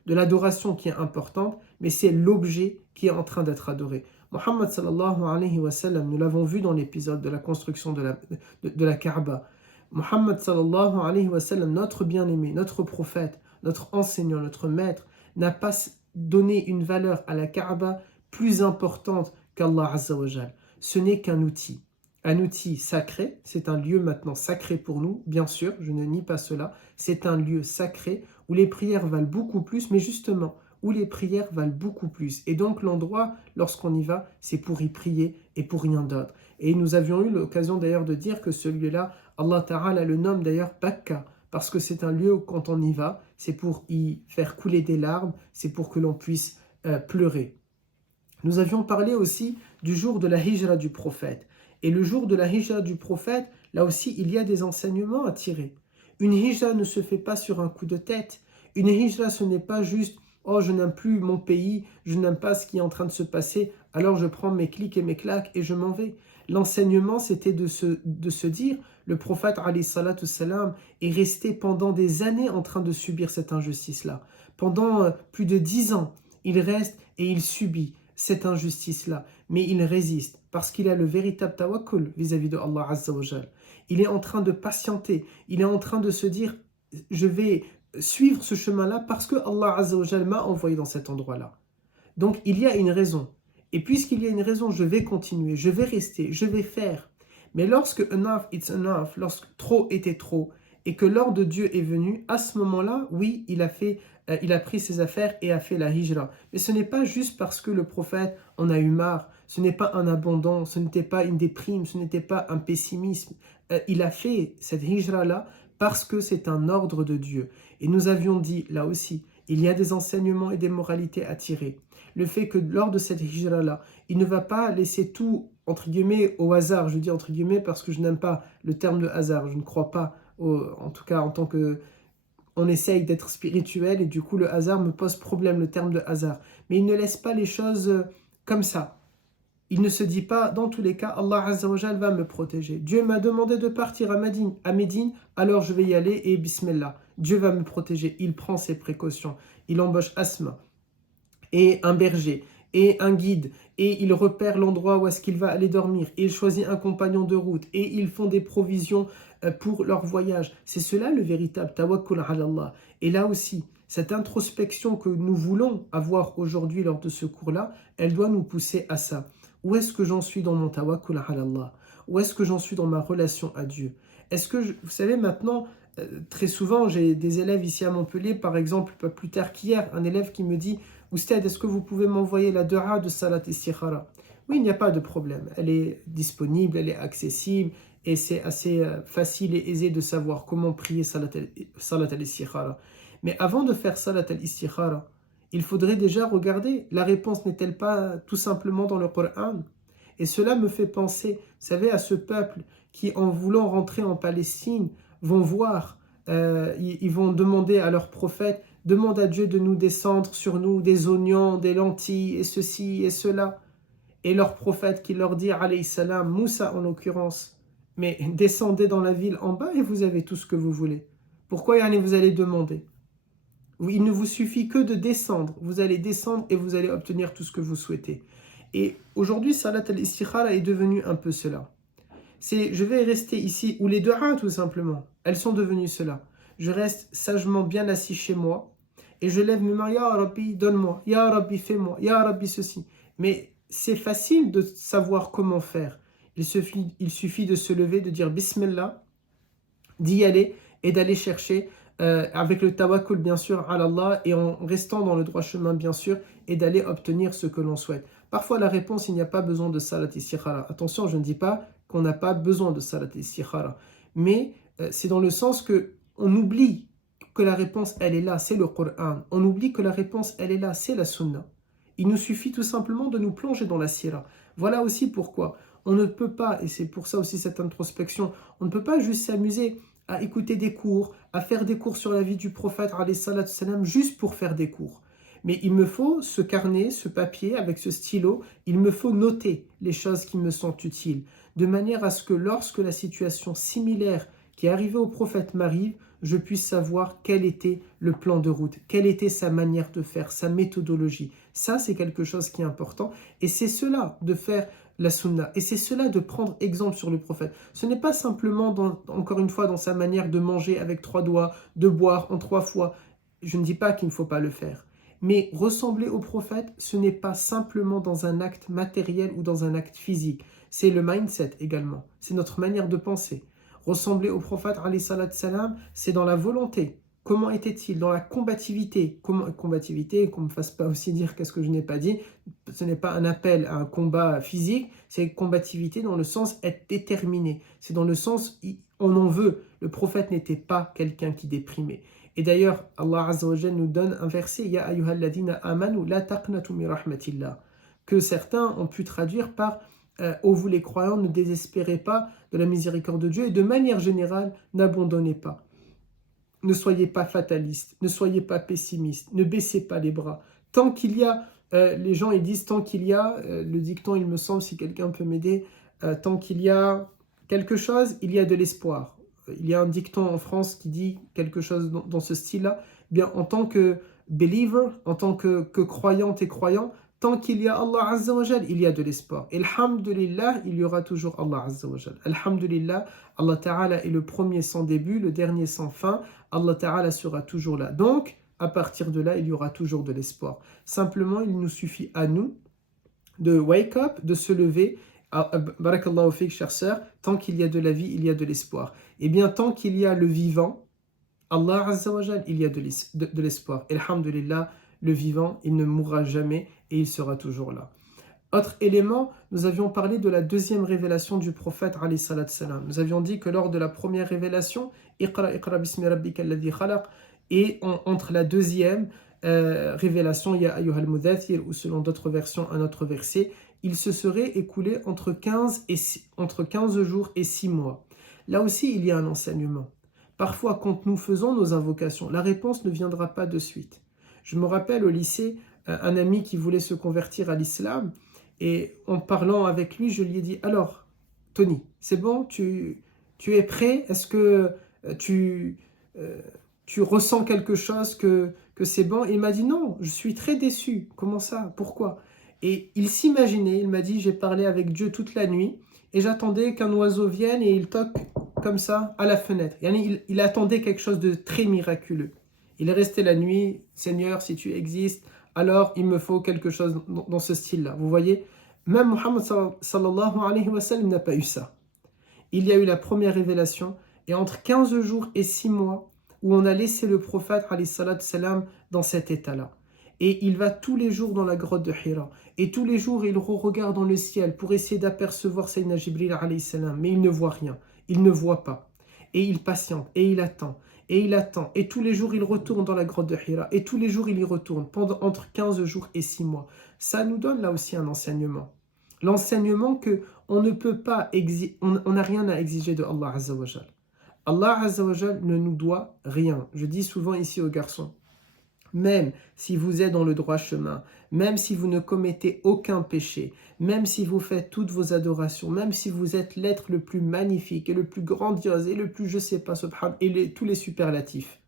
de l'adoration qui est importante, mais c'est l'objet qui est en train d'être adoré. Muhammad sallallahu alayhi wa sallam, nous l'avons vu dans l'épisode de la construction de la Kaaba. Muhammad sallallahu alayhi wa sallam, notre bien-aimé, notre prophète, notre enseignant, notre maître, n'a pas donné une valeur à la Kaaba plus importante qu'Allah Azza wa Jal. Ce n'est qu'un outil. Un outil sacré, c'est un lieu maintenant sacré pour nous, bien sûr, je ne nie pas cela, c'est un lieu sacré où les prières valent beaucoup plus, mais justement, où les prières valent beaucoup plus. Et donc l'endroit, lorsqu'on y va, c'est pour y prier et pour rien d'autre. Et nous avions eu l'occasion d'ailleurs de dire que ce lieu-là, Allah Ta'ala le nomme d'ailleurs Bakka, parce que c'est un lieu où quand on y va, c'est pour y faire couler des larmes, c'est pour que l'on puisse pleurer. Nous avions parlé aussi du jour de la hijra du prophète. Et le jour de la hijra du prophète, là aussi, il y a des enseignements à tirer. Une hijra ne se fait pas sur un coup de tête. Une hijra, ce n'est pas juste « Oh, je n'aime plus mon pays, je n'aime pas ce qui est en train de se passer, alors je prends mes clics et mes claques et je m'en vais. » L'enseignement, c'était de se dire, le prophète alayhi salatu salam est resté pendant des années en train de subir cette injustice-là. Pendant plus de 10 ans, il reste et il subit cette injustice-là, mais il résiste parce qu'il a le véritable tawakkul vis-à-vis de Allah Azza wa Jal. Il est en train de patienter, il est en train de se dire je vais suivre ce chemin-là parce que Allah Azza wa Jal m'a envoyé dans cet endroit-là. Donc il y a une raison. Et puisqu'il y a une raison, je vais continuer, je vais rester, je vais faire. Mais lorsque enough it's enough, lorsque trop était trop, et que l'ordre de Dieu est venu, à ce moment-là, oui, il a pris ses affaires et a fait la hijra. Mais ce n'est pas juste parce que le prophète en a eu marre, ce n'est pas un abandon, ce n'était pas une déprime, ce n'était pas un pessimisme. Il a fait cette hijra-là parce que c'est un ordre de Dieu. Et nous avions dit, là aussi, il y a des enseignements et des moralités à tirer. Le fait que lors de cette hijra-là, il ne va pas laisser tout, entre guillemets, au hasard. Je dis entre guillemets parce que je n'aime pas le terme de hasard. Je ne crois pas, en tout cas en tant que... On essaye d'être spirituel et du coup le hasard me pose problème, le terme de hasard. Mais il ne laisse pas les choses comme ça. Il ne se dit pas, dans tous les cas, Allah Azza wa Jal va me protéger. Dieu m'a demandé de partir à Médine, alors je vais y aller et bismillah. Dieu va me protéger. Il prend ses précautions. Il embauche Asma et un berger et un guide et il repère l'endroit où est-ce qu'il va aller dormir et il choisit un compagnon de route et ils font des provisions pour leur voyage. C'est cela le véritable tawakkul ala Allah. Et là aussi, cette introspection que nous voulons avoir aujourd'hui lors de ce cours-là, elle doit nous pousser à ça. Où est-ce que j'en suis dans mon tawakkul ala Allah? Où est-ce que j'en suis dans ma relation à Dieu? Est-ce que, vous savez maintenant, très souvent, j'ai des élèves ici à Montpellier, par exemple, pas plus tard qu'hier, un élève qui me dit « Oustad, est-ce que vous pouvez m'envoyer la dua de Salat Istikhara ?» Oui, il n'y a pas de problème. Elle est disponible, elle est accessible et c'est assez facile et aisé de savoir comment prier Salat al-Istikhara. Mais avant de faire Salat al-Istikhara, il faudrait déjà regarder, la réponse n'est-elle pas tout simplement dans le Coran? Et cela me fait penser, vous savez, à ce peuple qui, en voulant rentrer en Palestine, vont voir, ils vont demander à leur prophète, demande à Dieu de nous descendre sur nous des oignons, des lentilles et ceci et cela. Et leur prophète qui leur dit, alayhi salam, Moussa en l'occurrence, mais descendez dans la ville en bas et vous avez tout ce que vous voulez. Pourquoi vous allez demander? Il ne vous suffit que de descendre. Vous allez descendre et vous allez obtenir tout ce que vous souhaitez. Et aujourd'hui, Salat al-Istikhara est devenu un peu cela. Je vais rester ici, ou les du'a tout simplement, elles sont devenues cela. Je reste sagement bien assis chez moi et je lève mes mains, Ya Rabbi, donne-moi, Ya Rabbi, fais-moi, Ya Rabbi, ceci. Mais c'est facile de savoir comment faire. Il suffit de se lever, de dire Bismillah, d'y aller et d'aller chercher avec le tawakkul bien sûr à Allah et en restant dans le droit chemin bien sûr et d'aller obtenir ce que l'on souhaite. Parfois la réponse, il n'y a pas besoin de salat istikhara. Attention, je ne dis pas qu'on n'a pas besoin de salat istikhara, mais c'est dans le sens que on oublie que la réponse elle est là, c'est le Coran. On oublie que la réponse elle est là, c'est la Sunna. Il nous suffit tout simplement de nous plonger dans la sira. Voilà aussi pourquoi on ne peut pas, et c'est pour ça aussi cette introspection, on ne peut pas juste s'amuser à écouter des cours, à faire des cours sur la vie du prophète alayhi salatu salam, juste pour faire des cours. Mais il me faut ce carnet, ce papier avec ce stylo, il me faut noter les choses qui me sont utiles, de manière à ce que lorsque la situation similaire qui est arrivée au prophète m'arrive, je puisse savoir quel était le plan de route, quelle était sa manière de faire, sa méthodologie. Ça, c'est quelque chose qui est important et c'est cela de faire la sunna. Et c'est cela de prendre exemple sur le prophète. Ce n'est pas simplement, encore une fois, dans sa manière de manger avec 3 doigts, de boire en 3 fois. Je ne dis pas qu'il ne faut pas le faire. Mais ressembler au prophète, ce n'est pas simplement dans un acte matériel ou dans un acte physique. C'est le mindset également. C'est notre manière de penser. Ressembler au prophète, alayhi salatu salam, c'est dans la volonté. Comment était-il dans la combativité? Combativité, qu'on ne me fasse pas aussi dire qu'est-ce que je n'ai pas dit. Ce n'est pas un appel à un combat physique, c'est combativité dans le sens être déterminé. C'est dans le sens on en veut. Le prophète n'était pas quelqu'un qui déprimait. Et d'ailleurs, Allah Azza wa Jalla nous donne un verset, Ya ayyuhalladhina amanu la taqnatu min rahmatillah, que certains ont pu traduire par ô vous les croyants, ne désespérez pas de la miséricorde de Dieu et de manière générale, n'abandonnez pas. Ne soyez pas fatalistes, ne soyez pas pessimistes, ne baissez pas les bras. Tant qu'il y a, les gens ils disent, tant qu'il y a, le dicton il me semble, si quelqu'un peut m'aider, tant qu'il y a quelque chose, il y a de l'espoir. Il y a un dicton en France qui dit quelque chose dans ce style-là. Bien, en tant que believer, en tant que croyante et croyant, tant qu'il y a Allah Azza wa Jal, il y a de l'espoir. Et alhamdulillah, il y aura toujours Allah Azza wa Jal. Alhamdulillah, Allah Ta'ala est le premier sans début, le dernier sans fin. Allah Ta'ala sera toujours là. Donc, à partir de là, il y aura toujours de l'espoir. Simplement, il nous suffit à nous de wake up, de se lever. Barakallahu fik, chère sœur, tant qu'il y a de la vie, il y a de l'espoir. Et bien, tant qu'il y a le vivant, Allah Azza wa Jal, il y a de l'espoir. Et alhamdulillah, le vivant, il ne mourra jamais et il sera toujours là. Autre élément, nous avions parlé de la deuxième révélation du prophète alayhi salatu salam. Nous avions dit que lors de la première révélation, Iqra bismi rabbika alladhi khalaq, et entre la deuxième révélation, Ya ayyuhal mudaththir, ou selon d'autres versions, un autre verset, il se serait écoulé entre 15 jours et 6 mois. Là aussi, il y a un enseignement. Parfois, quand nous faisons nos invocations, la réponse ne viendra pas de suite. Je me rappelle au lycée, un ami qui voulait se convertir à l'islam, et en parlant avec lui, je lui ai dit, alors, Tony, c'est bon, tu es prêt? Est-ce que tu ressens quelque chose que c'est bon? Il m'a dit, non, je suis très déçu. Comment ça? Pourquoi? Et il s'imaginait, il m'a dit, j'ai parlé avec Dieu toute la nuit, et j'attendais qu'un oiseau vienne et il toque comme ça à la fenêtre. Il attendait quelque chose de très miraculeux. Il est resté la nuit, Seigneur, si tu existes, alors il me faut quelque chose dans ce style-là. Vous voyez, même Muhammad sallallahu alayhi wa sallam n'a pas eu ça. Il y a eu la première révélation, et entre 15 jours et 6 mois, où on a laissé le prophète alayhi salatu salam dans cet état-là. Et il va tous les jours dans la grotte de Hira. Et tous les jours, il regarde dans le ciel pour essayer d'apercevoir Sayyidina Jibril alayhi salam. Mais il ne voit rien. Il ne voit pas. Et il patiente. Et il attend. Et il attend. Et tous les jours, il retourne dans la grotte de Hira. Et tous les jours, il y retourne. Entre 15 jours et 6 mois. Ça nous donne là aussi un enseignement. L'enseignement que on ne peut pas on n'a rien à exiger de Allah Azza wa Jal. Allah Azza wa Jal ne nous doit rien. Je dis souvent ici aux garçons, même si vous êtes dans le droit chemin, même si vous ne commettez aucun péché, même si vous faites toutes vos adorations, même si vous êtes l'être le plus magnifique et le plus grandiose et le plus je sais pas, subhan, et tous les superlatifs,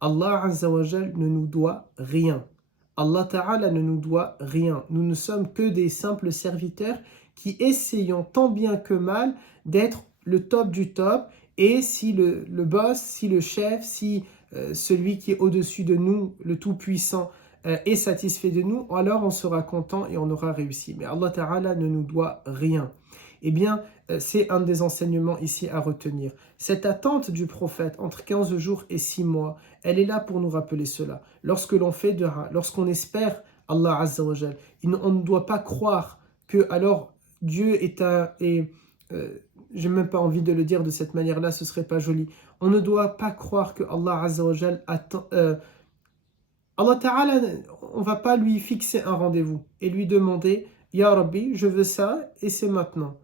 Allah Azza wa Jal ne nous doit rien. Allah Ta'ala ne nous doit rien. Nous ne sommes que des simples serviteurs qui essayons tant bien que mal d'être le top du top, et si le boss, si le chef, si celui qui est au-dessus de nous, le Tout-Puissant, est satisfait de nous, alors on sera content et on aura réussi. Mais Allah Ta'ala ne nous doit rien. Eh bien, c'est un des enseignements ici à retenir. Cette attente du prophète entre 15 jours et 6 mois, elle est là pour nous rappeler cela. Lorsque l'on fait dua, lorsqu'on espère Allah Azza wa Jal, on ne doit pas croire que alors Dieu est j'ai même pas envie de le dire de cette manière-là, ce serait pas joli. On ne doit pas croire que Allah Azza wa Jal attend. Allah Ta'ala, on va pas lui fixer un rendez-vous et lui demander Ya Rabbi, je veux ça et c'est maintenant.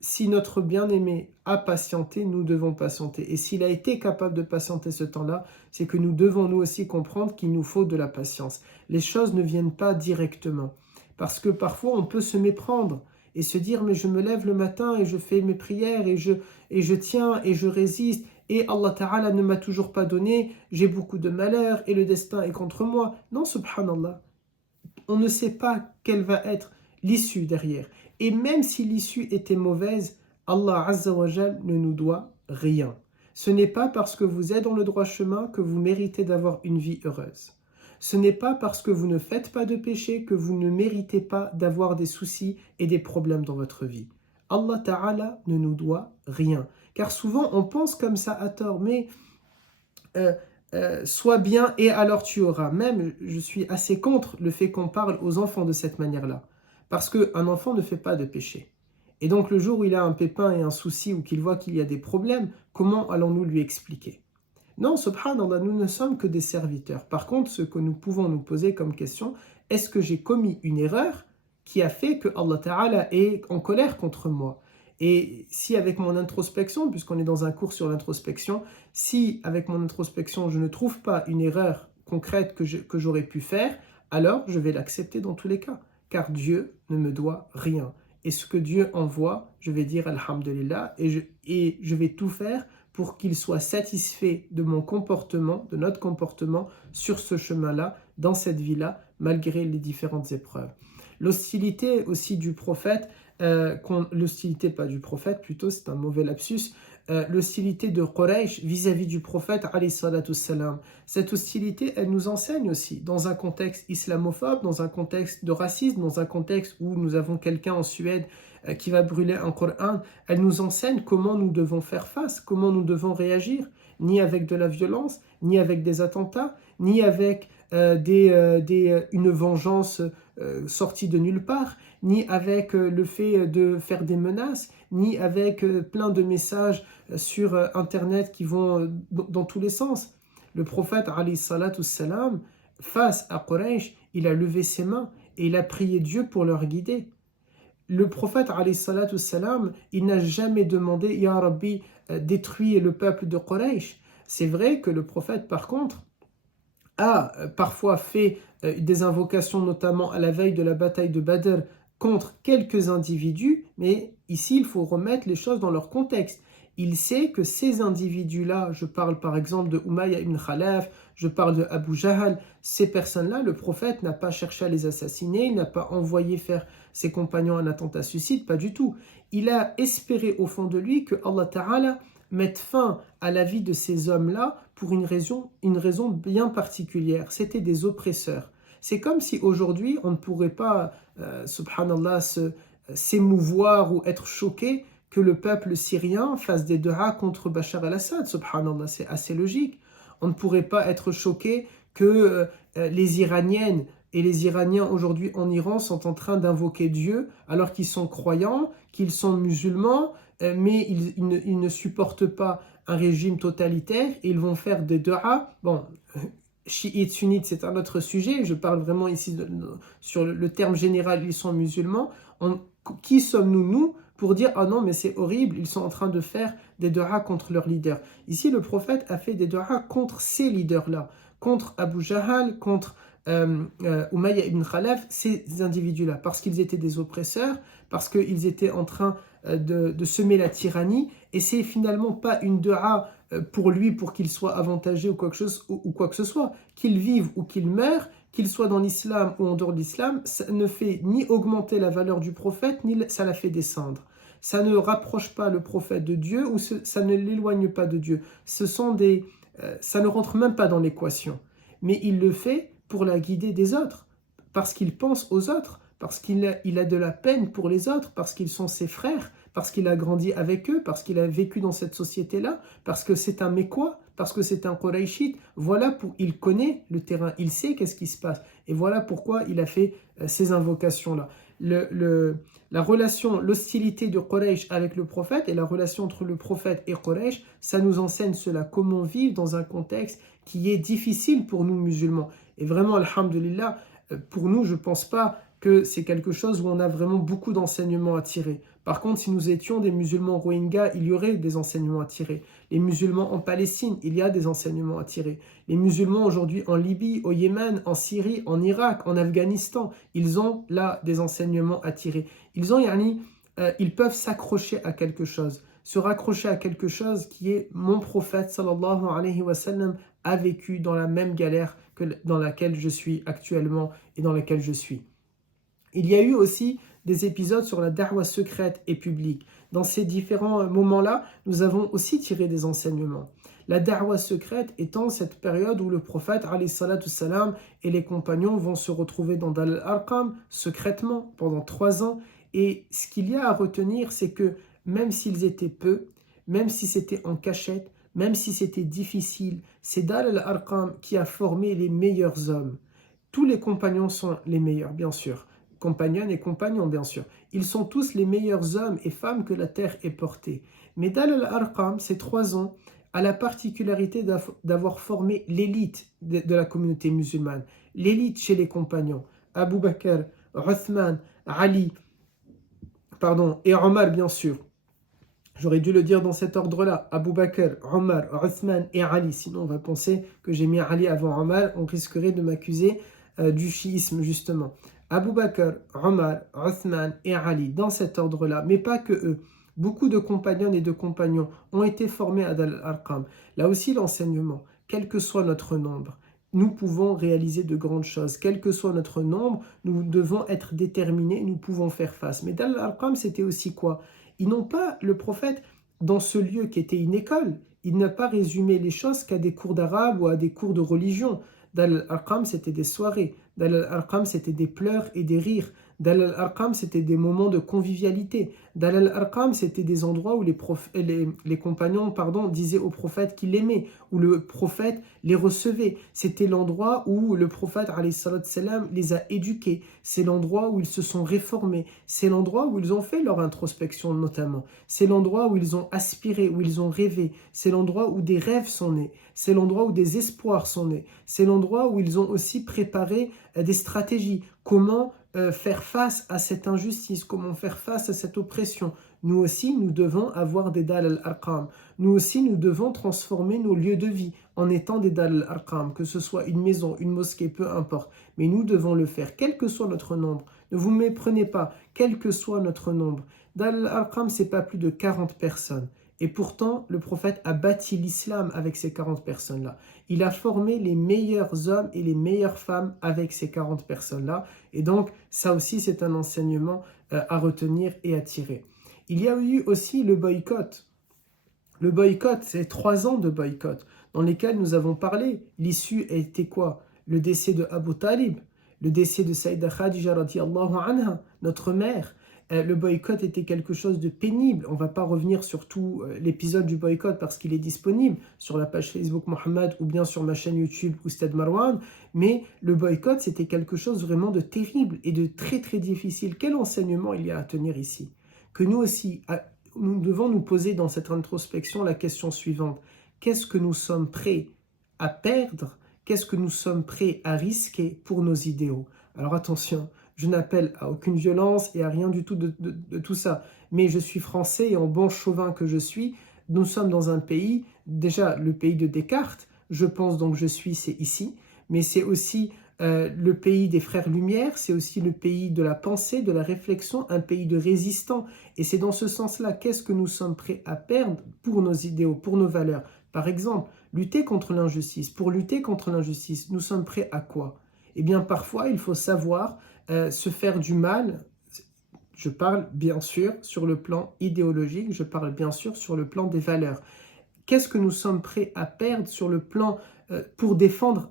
Si notre bien-aimé a patienté, nous devons patienter. Et s'il a été capable de patienter ce temps-là, c'est que nous devons nous aussi comprendre qu'il nous faut de la patience. Les choses ne viennent pas directement. Parce que parfois on peut se méprendre et se dire mais je me lève le matin et je fais mes prières et je tiens et je résiste et Allah Ta'ala ne m'a toujours pas donné, j'ai beaucoup de malheur et le destin est contre moi. Non, subhanallah, on ne sait pas quelle va être l'issue derrière. Et même si l'issue était mauvaise, Allah Azza wa Jal ne nous doit rien. Ce n'est pas parce que vous êtes dans le droit chemin que vous méritez d'avoir une vie heureuse. Ce n'est pas parce que vous ne faites pas de péché que vous ne méritez pas d'avoir des soucis et des problèmes dans votre vie. Allah Ta'ala ne nous doit rien. Car souvent on pense comme ça à tort, mais sois bien et alors tu auras. Même, je suis assez contre le fait qu'on parle aux enfants de cette manière-là. Parce qu'un enfant ne fait pas de péché. Et donc le jour où il a un pépin et un souci ou qu'il voit qu'il y a des problèmes, comment allons-nous lui expliquer? Non, subhanallah, nous ne sommes que des serviteurs. Par contre, ce que nous pouvons nous poser comme question, est-ce que j'ai commis une erreur qui a fait que Allah Ta'ala est en colère contre moi? Et si avec mon introspection, puisqu'on est dans un cours sur l'introspection, si avec mon introspection je ne trouve pas une erreur concrète que j'aurais pu faire, alors je vais l'accepter dans tous les cas, car Dieu ne me doit rien. Et ce que Dieu envoie, je vais dire Alhamdulillah, et je vais tout faire pour qu'il soit satisfait de mon comportement, de notre comportement sur ce chemin-là, dans cette vie-là, malgré les différentes épreuves. L'hostilité aussi du prophète, l'hostilité pas du prophète plutôt, c'est un mauvais lapsus, l'hostilité de Quraysh vis-à-vis du prophète alayhi salatu salam. Cette hostilité, elle nous enseigne aussi, dans un contexte islamophobe, dans un contexte de racisme, dans un contexte où nous avons quelqu'un en Suède qui va brûler un Coran, elle nous enseigne comment nous devons faire face, comment nous devons réagir, ni avec de la violence, ni avec des attentats, ni avec une vengeance sortie de nulle part, ni avec le fait de faire des menaces, ni avec plein de messages sur Internet qui vont dans tous les sens. Le prophète, alayhi salatu salam, face à Quraysh, il a levé ses mains et il a prié Dieu pour leur guider. Le prophète, alayhi salatu salam, il n'a jamais demandé « Ya Rabbi, détruis le peuple de Quraysh ». C'est vrai que le prophète, par contre, a parfois fait des invocations, notamment à la veille de la bataille de Badr, contre quelques individus, mais ici, il faut remettre les choses dans leur contexte. Il sait que ces individus-là, je parle par exemple de Umayya ibn Khalaf, je parle de Abu Jahl, ces personnes-là, le prophète n'a pas cherché à les assassiner, il n'a pas envoyé faire ses compagnons un attentat suicide, pas du tout. Il a espéré au fond de lui que Allah Ta'ala mette fin à la vie de ces hommes-là pour une raison bien particulière. C'était des oppresseurs. C'est comme si aujourd'hui, on ne pourrait pas, subhanallah, s'émouvoir ou être choqué que le peuple syrien fasse des du'a contre Bachar al-Assad, subhanallah, c'est assez logique. On ne pourrait pas être choqué que les Iraniennes et les Iraniens aujourd'hui en Iran sont en train d'invoquer Dieu alors qu'ils sont croyants, qu'ils sont musulmans, mais ils ne supportent pas un régime totalitaire et ils vont faire des du'a. Bon, chiites, sunnites, c'est un autre sujet. Je parle vraiment ici sur le terme général, ils sont musulmans. Qui sommes-nous, nous, pour dire « Ah non, mais c'est horrible, ils sont en train de faire des du'a contre leurs leaders ». Ici, le prophète a fait des du'a contre ces leaders-là, contre Abu Jahl, contre Umayya ibn Khalaf, ces individus-là, parce qu'ils étaient des oppresseurs, parce qu'ils étaient en train de semer la tyrannie, et c'est finalement pas une du'a pour lui, pour qu'il soit avantagé ou quoi que ce soit, qu'il vive ou qu'il meure, qu'il soit dans l'islam ou en dehors de l'islam, ça ne fait ni augmenter la valeur du prophète, ni ça la fait descendre. Ça ne rapproche pas le prophète de Dieu ou ça ne l'éloigne pas de Dieu. Ça ne rentre même pas dans l'équation. Mais il le fait pour la guider des autres, parce qu'il pense aux autres, parce qu'il a de la peine pour les autres, parce qu'ils sont ses frères, parce qu'il a grandi avec eux, parce qu'il a vécu dans cette société-là, parce que c'est un Mécois, parce que c'est un Qurayshite. Il connaît le terrain, il sait qu'est-ce qui se passe. Et voilà pourquoi il a fait ces invocations-là. La relation, l'hostilité de Quraysh avec le prophète et la relation entre le prophète et Quraysh, ça nous enseigne cela, comment vivre dans un contexte qui est difficile pour nous musulmans. Et vraiment, alhamdulillah, pour nous, je ne pense pas que c'est quelque chose où on a vraiment beaucoup d'enseignements à tirer. Par contre, si nous étions des musulmans Rohingyas, il y aurait des enseignements à tirer. Les musulmans en Palestine, il y a des enseignements à tirer. Les musulmans aujourd'hui en Libye, au Yémen, en Syrie, en Irak, en Afghanistan, ils ont là des enseignements à tirer. Ils peuvent s'accrocher à quelque chose, se raccrocher à quelque chose qui est mon prophète sallallahu alayhi wa sallam a vécu dans la même galère que dans laquelle je suis actuellement et dans laquelle je suis. Il y a eu aussi des épisodes sur la da'wa secrète et publique. Dans ces différents moments-là, nous avons aussi tiré des enseignements. La da'wa secrète étant cette période où le prophète alayhi salatu salam et les compagnons vont se retrouver dans Dal al-Arqam secrètement pendant 3 ans. Et ce qu'il y a à retenir, c'est que même s'ils étaient peu, même si c'était en cachette, même si c'était difficile, c'est Dal al-Arqam qui a formé les meilleurs hommes. Tous les compagnons sont les meilleurs, bien sûr. compagnonnes et compagnons bien sûr. Ils sont tous les meilleurs hommes et femmes que la terre ait portés. Mais Dal al-Arqam, ces 3 ans, a la particularité d'avoir formé l'élite de la communauté musulmane, l'élite chez les compagnons. Abu Bakr, Uthman, Ali, et Omar bien sûr. J'aurais dû le dire dans cet ordre-là. Abu Bakr, Omar, Uthman et Ali. Sinon, on va penser que j'ai mis Ali avant Omar. On risquerait de m'accuser du chiisme, justement. Abu Bakr, Omar, Uthman et Ali, dans cet ordre-là. Mais pas que eux. Beaucoup de compagnonnes et de compagnons ont été formés à Dal al-Arqam. Là aussi, l'enseignement, quel que soit notre nombre, nous pouvons réaliser de grandes choses. Quel que soit notre nombre, nous devons être déterminés, nous pouvons faire face. Mais Dal al-Arqam, c'était aussi quoi? Ils n'ont pas, le prophète, dans ce lieu qui était une école, il n'a pas résumé les choses qu'à des cours d'arabe ou à des cours de religion. Dal al-Arqam, c'était des soirées. Dal al-Arqam, c'était des pleurs et des rires. Dal al-Arqam, c'était des moments de convivialité. Dal al-Arqam, c'était des endroits où les compagnons disaient au prophète qu'ils l'aimaient, où le prophète les recevait. C'était l'endroit où le prophète alayhi salam, les a éduqués. C'est l'endroit où ils se sont réformés. C'est l'endroit où ils ont fait leur introspection notamment. C'est l'endroit où ils ont aspiré, où ils ont rêvé. C'est l'endroit où des rêves sont nés. C'est l'endroit où des espoirs sont nés. C'est l'endroit où ils ont aussi préparé des stratégies. Comment faire face à cette injustice, comment faire face à cette oppression. Nous aussi, nous devons avoir des Dal al-Arqam. Nous aussi, nous devons transformer nos lieux de vie en étant des Dal al-Arqam, que ce soit une maison, une mosquée, peu importe. Mais nous devons le faire, quel que soit notre nombre. Ne vous méprenez pas, quel que soit notre nombre. Dal al-Arqam, ce n'est pas plus de 40 personnes. Et pourtant, le prophète a bâti l'islam avec ces 40 personnes-là. Il a formé les meilleurs hommes et les meilleures femmes avec ces 40 personnes-là. Et donc, ça aussi, c'est un enseignement à retenir et à tirer. Il y a eu aussi le boycott. Le boycott, c'est 3 ans de boycott dans lesquels nous avons parlé. L'issue a été quoi? Le décès de Abu Talib, le décès de Saïda Khadija radiyallahu anha, notre mère. Le boycott était quelque chose de pénible. On ne va pas revenir sur tout l'épisode du boycott parce qu'il est disponible sur la page Facebook Mohammed ou bien sur ma chaîne YouTube Oustad Marwan. Mais le boycott, c'était quelque chose vraiment de terrible et de très très difficile. Quel enseignement il y a à tenir ici? Que nous aussi, nous devons nous poser dans cette introspection la question suivante. Qu'est-ce que nous sommes prêts à perdre? Qu'est-ce que nous sommes prêts à risquer pour nos idéaux? Alors attention, je n'appelle à aucune violence et à rien du tout de tout ça. Mais je suis français et en bon chauvin que je suis, nous sommes dans un pays, déjà le pays de Descartes, je pense donc je suis, c'est ici, mais c'est aussi le pays des frères Lumière, c'est aussi le pays de la pensée, de la réflexion, un pays de résistants. Et c'est dans ce sens-là, qu'est-ce que nous sommes prêts à perdre pour nos idéaux, pour nos valeurs? Par exemple, lutter contre l'injustice. Pour lutter contre l'injustice, nous sommes prêts à quoi? Eh bien, parfois, il faut savoir se faire du mal. Je parle bien sûr sur le plan idéologique, je parle bien sûr sur le plan des valeurs. Qu'est-ce que nous sommes prêts à perdre sur le plan pour défendre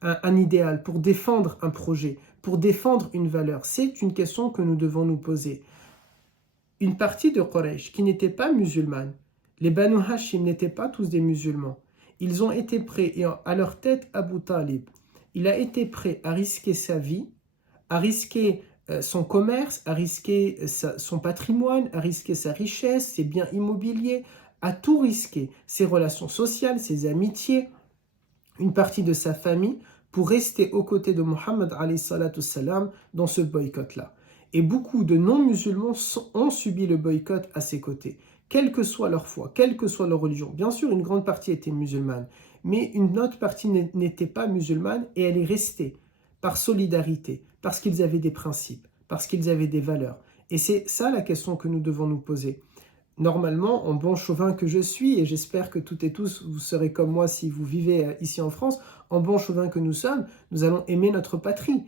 un idéal, pour défendre un projet, pour défendre une valeur? C'est une question que nous devons nous poser. Une partie de Quraysh qui n'était pas musulmane, les Banu Hashim n'étaient pas tous des musulmans. Ils ont été prêts, et à leur tête Abu Talib, il a été prêt à risquer sa vie, à risquer son commerce, à risquer son patrimoine, à risquer sa richesse, ses biens immobiliers, à tout risquer, ses relations sociales, ses amitiés, une partie de sa famille, pour rester aux côtés de Mohammed alayhi salatu salam dans ce boycott-là. Et beaucoup de non-musulmans ont subi le boycott à ses côtés, quelle que soit leur foi, quelle que soit leur religion. Bien sûr, une grande partie était musulmane, mais une autre partie n'était pas musulmane et elle est restée par solidarité, parce qu'ils avaient des principes, parce qu'ils avaient des valeurs. Et c'est ça la question que nous devons nous poser. Normalement, en bon chauvin que je suis, et j'espère que toutes et tous vous serez comme moi si vous vivez ici en France, en bon chauvin que nous sommes, nous allons aimer notre patrie.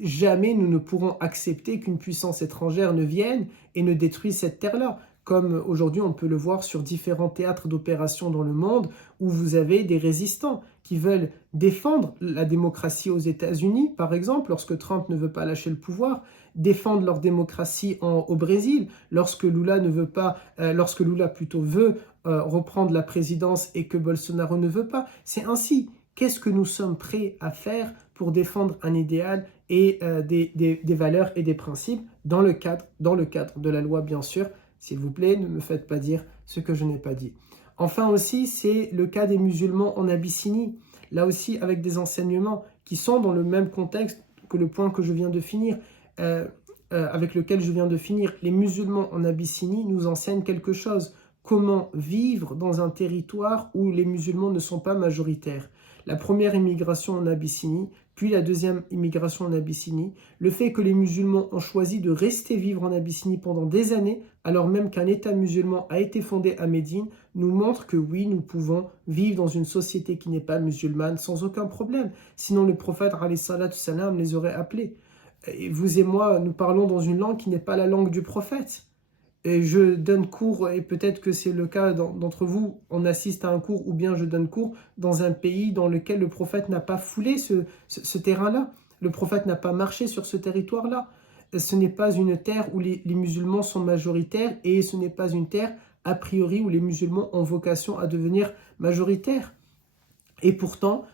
Jamais nous ne pourrons accepter qu'une puissance étrangère ne vienne et ne détruise cette terre-là. Comme aujourd'hui on peut le voir sur différents théâtres d'opération dans le monde où vous avez des résistants qui veulent défendre la démocratie aux États-Unis, par exemple, lorsque Trump ne veut pas lâcher le pouvoir, défendre leur démocratie au Brésil, lorsque Lula plutôt veut reprendre la présidence et que Bolsonaro ne veut pas. C'est ainsi qu'est-ce que nous sommes prêts à faire pour défendre un idéal et des valeurs et des principes dans le cadre de la loi, bien sûr. S'il vous plaît, ne me faites pas dire ce que je n'ai pas dit. Enfin aussi, c'est le cas des musulmans en Abyssinie, là aussi avec des enseignements qui sont dans le même contexte que le point que je viens de finir, avec lequel je viens de finir. Les musulmans en Abyssinie nous enseignent quelque chose. Comment vivre dans un territoire où les musulmans ne sont pas majoritaires. La première immigration en Abyssinie, puis la deuxième immigration en Abyssinie, le fait que les musulmans ont choisi de rester vivre en Abyssinie pendant des années, alors même qu'un État musulman a été fondé à Médine, nous montre que oui, nous pouvons vivre dans une société qui n'est pas musulmane sans aucun problème. Sinon le prophète alayhi salatu salam les aurait appelés. Et vous et moi, nous parlons dans une langue qui n'est pas la langue du prophète. Et je donne cours, et peut-être que c'est le cas d'entre vous, on assiste à un cours, ou bien je donne cours dans un pays dans lequel le prophète n'a pas foulé ce terrain-là. Le prophète n'a pas marché sur ce territoire-là. Ce n'est pas une terre où les musulmans sont majoritaires, et ce n'est pas une terre, a priori, où les musulmans ont vocation à devenir majoritaires. Et pourtant,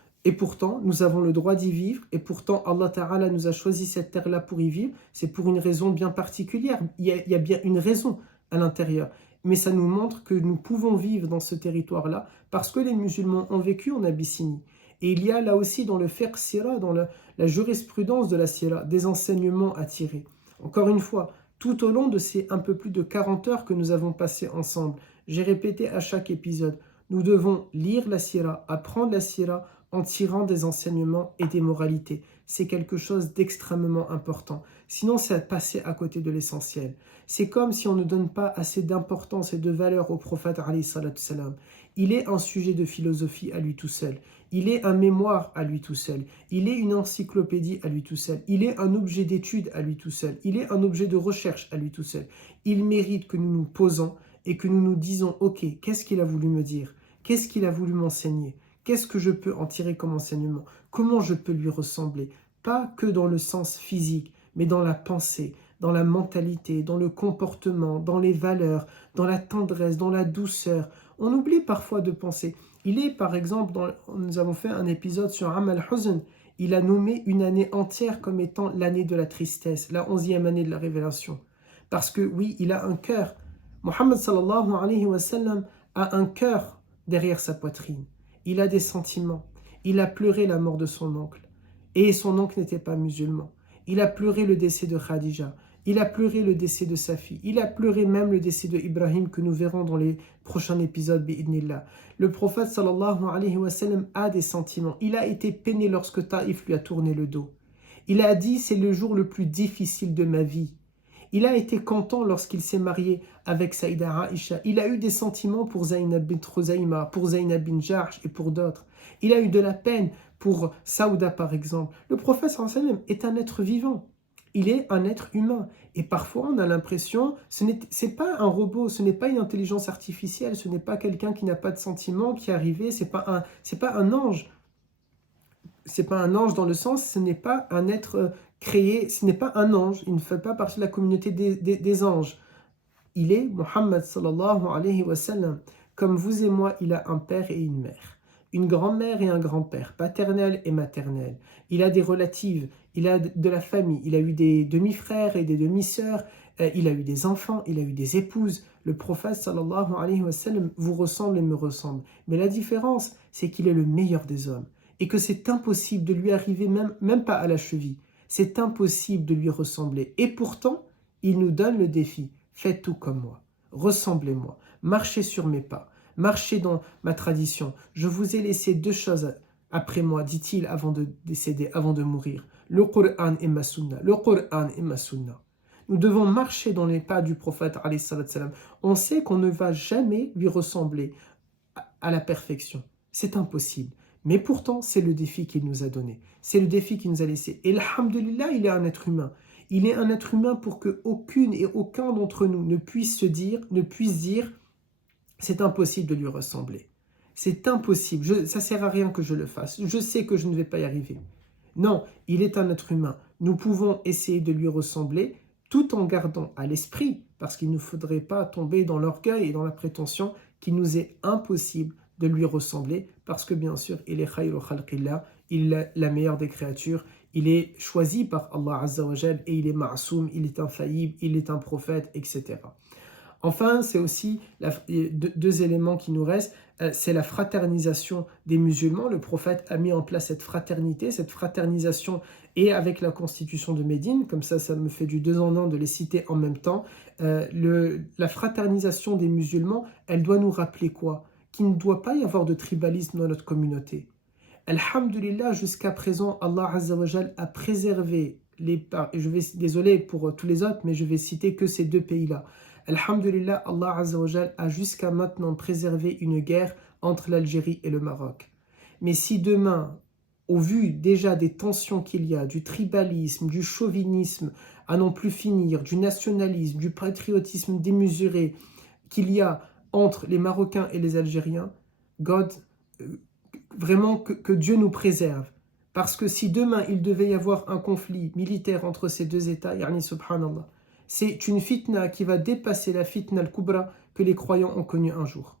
nous avons le droit d'y vivre, et pourtant Allah Ta'ala nous a choisi cette terre-là pour y vivre. C'est pour une raison bien particulière. Il y a bien une raison à l'intérieur. Mais ça nous montre que nous pouvons vivre dans ce territoire-là parce que les musulmans ont vécu en Abyssinie. Et il y a là aussi dans le fiqh sira, dans la jurisprudence de la sira, des enseignements à tirer. Encore une fois, tout au long de ces un peu plus de 40 heures que nous avons passées ensemble, j'ai répété à chaque épisode, nous devons lire la sira, apprendre la sira, en tirant des enseignements et des moralités. C'est quelque chose d'extrêmement important. Sinon, c'est passer à côté de l'essentiel. C'est comme si on ne donne pas assez d'importance et de valeur au prophète alayhi salatu salam. Il est un sujet de philosophie à lui tout seul. Il est un mémoire à lui tout seul. Il est une encyclopédie à lui tout seul. Il est un objet d'étude à lui tout seul. Il est un objet de recherche à lui tout seul. Il mérite que nous nous posons et que nous nous disons « Ok, qu'est-ce qu'il a voulu me dire? Qu'est-ce qu'il a voulu m'enseigner ? Qu'est-ce que je peux en tirer comme enseignement? Comment je peux lui ressembler? Pas que dans le sens physique, mais dans la pensée, dans la mentalité, dans le comportement, dans les valeurs, dans la tendresse, dans la douceur. On oublie parfois de penser. Il est par exemple, nous avons fait un épisode sur Am al-Huzn, il a nommé une année entière comme étant l'année de la tristesse, la 11e année de la révélation. Parce que oui, il a un cœur. Muhammad sallallahu alayhi wa sallam a un cœur derrière sa poitrine. Il a des sentiments. Il a pleuré la mort de son oncle. Et son oncle n'était pas musulman. Il a pleuré le décès de Khadija. Il a pleuré le décès de sa fille. Il a pleuré même le décès de Ibrahim que nous verrons dans les prochains épisodes, bi'idnillah. Le prophète sallallahu alayhi wa sallam a des sentiments. Il a été peiné lorsque Taïf lui a tourné le dos. Il a dit, c'est le jour le plus difficile de ma vie. Il a été content lorsqu'il s'est marié avec Saïda Aïcha. Il a eu des sentiments pour Zaynab bint Khuzaïma, pour Zaynab bin Jahsh et pour d'autres. Il a eu de la peine pour Saouda par exemple. Le prophète sallallahu alayhi wa sallam est un être vivant. Il est un être humain. Et parfois on a l'impression, ce n'est pas un robot, ce n'est pas une intelligence artificielle, ce n'est pas quelqu'un qui n'a pas de sentiments qui est arrivé, ce n'est pas un ange. C'est pas un ange dans le sens, ce n'est pas un être créé, ce n'est pas un ange, il ne fait pas partie de la communauté des anges. Il est Muhammad sallallahu alayhi wa sallam. Comme vous et moi, il a un père et une mère, une grand-mère et un grand-père, paternel et maternel. Il a des relatives, il a de la famille, il a eu des demi-frères et des demi-sœurs, il a eu des enfants, il a eu des épouses. Le prophète sallallahu alayhi wa sallam vous ressemble et me ressemble. Mais la différence, c'est qu'il est le meilleur des hommes. Et que c'est impossible de lui arriver même pas à la cheville. C'est impossible de lui ressembler. Et pourtant, il nous donne le défi. Faites tout comme moi. Ressemblez-moi. Marchez sur mes pas. Marchez dans ma tradition. Je vous ai laissé 2 choses après moi, dit-il avant de décéder, avant de mourir. Le Coran et ma sunna. Le Coran et ma sunna. Nous devons marcher dans les pas du prophète alayhi salam. On sait qu'on ne va jamais lui ressembler à la perfection. C'est impossible. Mais pourtant, c'est le défi qu'il nous a donné. C'est le défi qu'il nous a laissé. Et alhamdulillah, il est un être humain. Il est un être humain pour que aucune et aucun d'entre nous ne puisse dire, c'est impossible de lui ressembler. C'est impossible. Ça ne sert à rien que je le fasse. Je sais que je ne vais pas y arriver. Non, il est un être humain. Nous pouvons essayer de lui ressembler tout en gardant à l'esprit, parce qu'il ne faudrait pas tomber dans l'orgueil et dans la prétention qu'il nous est impossible de lui ressembler, parce que bien sûr, il est khayru khalqillah, il est la meilleure des créatures, il est choisi par Allah Azza wa Jal et il est ma'soum, il est infaillible, il est un prophète, etc. Enfin, c'est aussi deux éléments qui nous restent. C'est la fraternisation des musulmans. Le prophète a mis en place cette fraternisation, et avec la constitution de Médine, comme ça me fait du 2 en 1 de les citer en même temps. La fraternisation des musulmans, elle doit nous rappeler quoi? Qu'il ne doit pas y avoir de tribalisme dans notre communauté. Alhamdulillah, jusqu'à présent, Allah Azza wa Jal a préservé désolé pour tous les autres, mais je vais citer que ces deux pays-là. Alhamdulillah, Allah Azza wa Jal a jusqu'à maintenant préservé une guerre entre l'Algérie et le Maroc. Mais si demain, au vu déjà des tensions qu'il y a, du tribalisme, du chauvinisme à n'en plus finir, du nationalisme, du patriotisme démesuré qu'il y a entre les Marocains et les Algériens, vraiment que Dieu nous préserve. Parce que si demain il devait y avoir un conflit militaire entre ces deux États, yani subhanallah, c'est une fitna qui va dépasser la fitna al-kubra que les croyants ont connue un jour.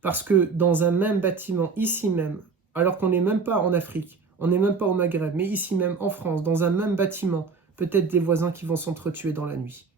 Parce que dans un même bâtiment, ici même, alors qu'on n'est même pas en Afrique, on n'est même pas au Maghreb, mais ici même en France, dans un même bâtiment, peut-être des voisins qui vont s'entretuer dans la nuit.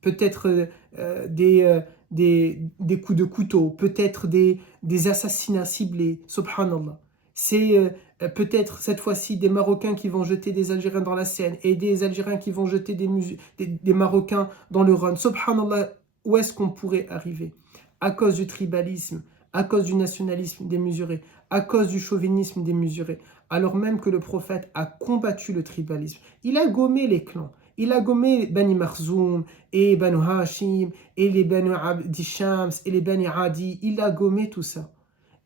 Peut-être des coups de couteau, peut-être des assassinats ciblés, subhanallah. C'est peut-être cette fois-ci des Marocains qui vont jeter des Algériens dans la Seine et des Algériens qui vont jeter des Marocains dans le Rhône. Subhanallah, où est-ce qu'on pourrait arriver? À cause du tribalisme, à cause du nationalisme démesuré, à cause du chauvinisme démesuré, alors même que le prophète a combattu le tribalisme. Il a gommé les clans. Il a gommé Bani Makhzoum et Banu Hashim et les Banu Abdi Shams et les Bani Adi. Il a gommé tout ça.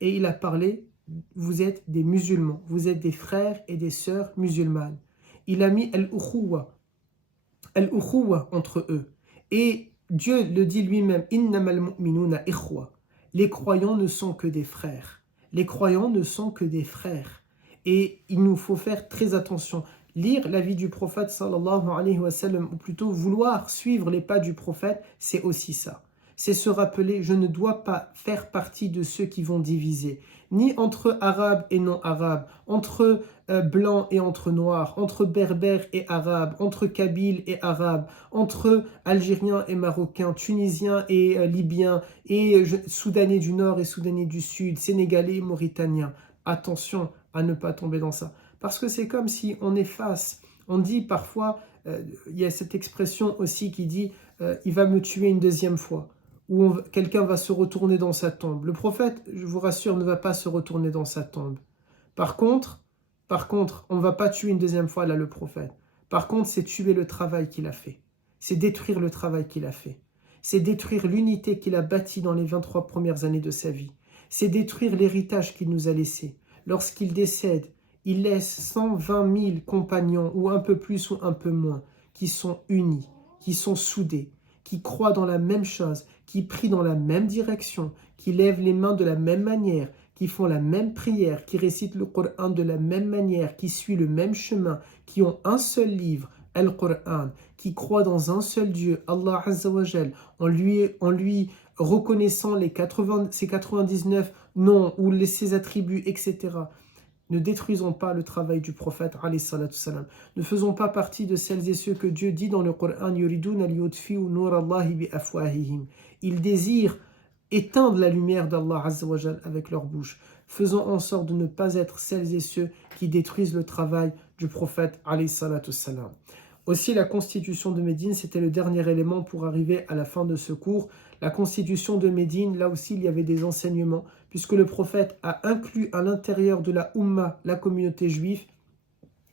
Et il a parlé, vous êtes des musulmans, vous êtes des frères et des sœurs musulmanes. Il a mis al-ukhuwa entre eux. Et Dieu le dit lui-même, innamal mu'minuna ikhwa. Les croyants ne sont que des frères. Les croyants ne sont que des frères. Et il nous faut faire très attention. Lire la vie du prophète sallallahu alayhi wa sallam, ou plutôt vouloir suivre les pas du prophète, c'est aussi ça. C'est se rappeler, je ne dois pas faire partie de ceux qui vont diviser, ni entre arabes et non-arabes, entre blancs et entre noirs, entre berbères et arabes, entre kabyles et arabes, entre algériens et marocains, tunisiens et libyens, et soudanais du nord et soudanais du sud, sénégalais et mauritaniens. Attention à ne pas tomber dans ça. Parce que c'est comme si on efface. On dit parfois, il y a cette expression aussi qui dit il va me tuer une deuxième fois, ou quelqu'un va se retourner dans sa tombe. Le prophète, je vous rassure, ne va pas se retourner dans sa tombe. Par contre, on ne va pas tuer une deuxième fois là le prophète. Par contre, c'est tuer le travail qu'il a fait. C'est détruire le travail qu'il a fait. C'est détruire l'unité qu'il a bâtie dans les 23 premières années de sa vie. C'est détruire l'héritage qu'il nous a laissé. Lorsqu'il décède, il laisse 120 000 compagnons, ou un peu plus ou un peu moins, qui sont unis, qui sont soudés, qui croient dans la même chose, qui prient dans la même direction, qui lèvent les mains de la même manière, qui font la même prière, qui récitent le Coran de la même manière, qui suivent le même chemin, qui ont un seul livre, Al-Qur'an, qui croient dans un seul Dieu, Allah Azza wa Jal, en lui reconnaissant ses 99 noms ou ses attributs, etc. Ne détruisons pas le travail du prophète alayhi salatu salam. Ne faisons pas partie de celles et ceux que Dieu dit dans le Coran yuriduna liyutfi'u nurallahi bi afwahihim. Ils désirent éteindre la lumière d'Allah Azza wa Jal avec leur bouche. Faisons en sorte de ne pas être celles et ceux qui détruisent le travail du prophète alayhi salatu salam. Aussi, la constitution de Médine, c'était le dernier élément pour arriver à la fin de ce cours. La constitution de Médine, là aussi, il y avait des enseignements, puisque le prophète a inclus à l'intérieur de la Ummah, la communauté juive,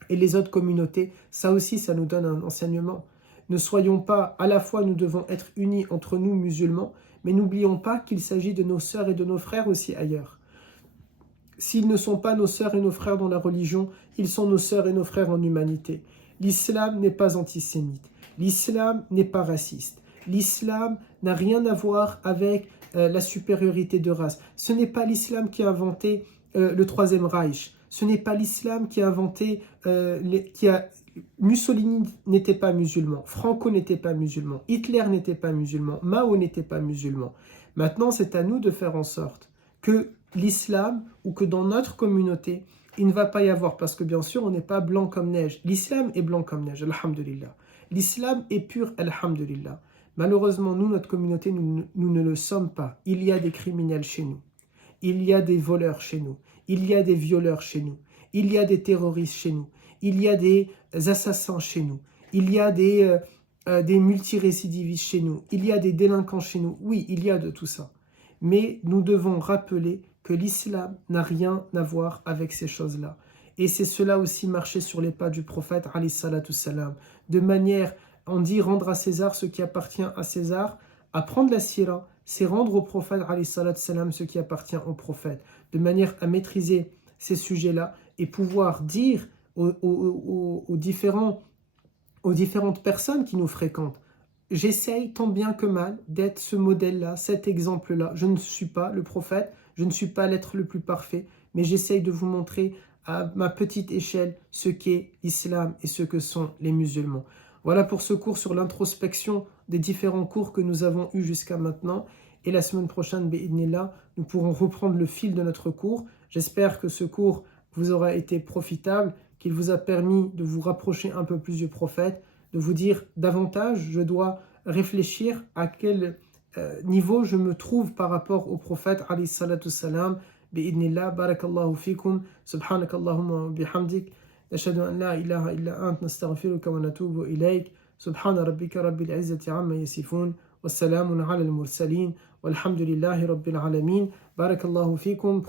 et les autres communautés. Ça aussi, ça nous donne un enseignement. Ne soyons pas, à la fois, nous devons être unis entre nous, musulmans, mais n'oublions pas qu'il s'agit de nos sœurs et de nos frères aussi ailleurs. S'ils ne sont pas nos sœurs et nos frères dans la religion, ils sont nos sœurs et nos frères en humanité. L'islam n'est pas antisémite. L'islam n'est pas raciste. L'islam n'a rien à voir avec la supériorité de race. Ce n'est pas l'islam qui a inventé le Troisième Reich. Ce n'est pas l'islam qui a inventé... Mussolini n'était pas musulman. Franco n'était pas musulman. Hitler n'était pas musulman. Mao n'était pas musulman. Maintenant, c'est à nous de faire en sorte que l'islam ou que dans notre communauté, il ne va pas y avoir, parce que bien sûr, on n'est pas blanc comme neige. L'islam est blanc comme neige, alhamdulillah. L'islam est pur, alhamdulillah. Malheureusement, nous, notre communauté, nous ne le sommes pas. Il y a des criminels chez nous. Il y a des voleurs chez nous. Il y a des violeurs chez nous. Il y a des terroristes chez nous. Il y a des assassins chez nous. Il y a des multirécidivistes chez nous. Il y a des délinquants chez nous. Oui, il y a de tout ça. Mais nous devons rappeler que l'islam n'a rien à voir avec ces choses-là. Et c'est cela aussi marcher sur les pas du prophète, alayhi salatu salam. De manière, on dit rendre à César ce qui appartient à César. Apprendre la sira, c'est rendre au prophète, alayhi salatu salam, ce qui appartient au prophète. De manière à maîtriser ces sujets-là et pouvoir dire aux différentes personnes qui nous fréquentent, j'essaye tant bien que mal d'être ce modèle-là, cet exemple-là. Je ne suis pas le prophète, je ne suis pas l'être le plus parfait, mais j'essaye de vous montrer à ma petite échelle ce qu'est l'islam et ce que sont les musulmans. Voilà pour ce cours sur l'introspection des différents cours que nous avons eus jusqu'à maintenant. Et la semaine prochaine, bi'idhnillah, nous pourrons reprendre le fil de notre cours. J'espère que ce cours vous aura été profitable, qu'il vous a permis de vous rapprocher un peu plus du prophète, de vous dire davantage, je dois réfléchir à quel niveau je me trouve par rapport au prophète, alayhi salatu salam, bi'idhnillah, barakallahu fikum, subhanakallahumma wa bihamdik, nashhadu an la ilaha illa ant, nastaghfiruka wa natubu ilayk, subhana rabbika rabbil izzati amma yasifun, wassalamun ala al-mursalin, walhamdulillahi rabbil alamin, barakallahu fikum.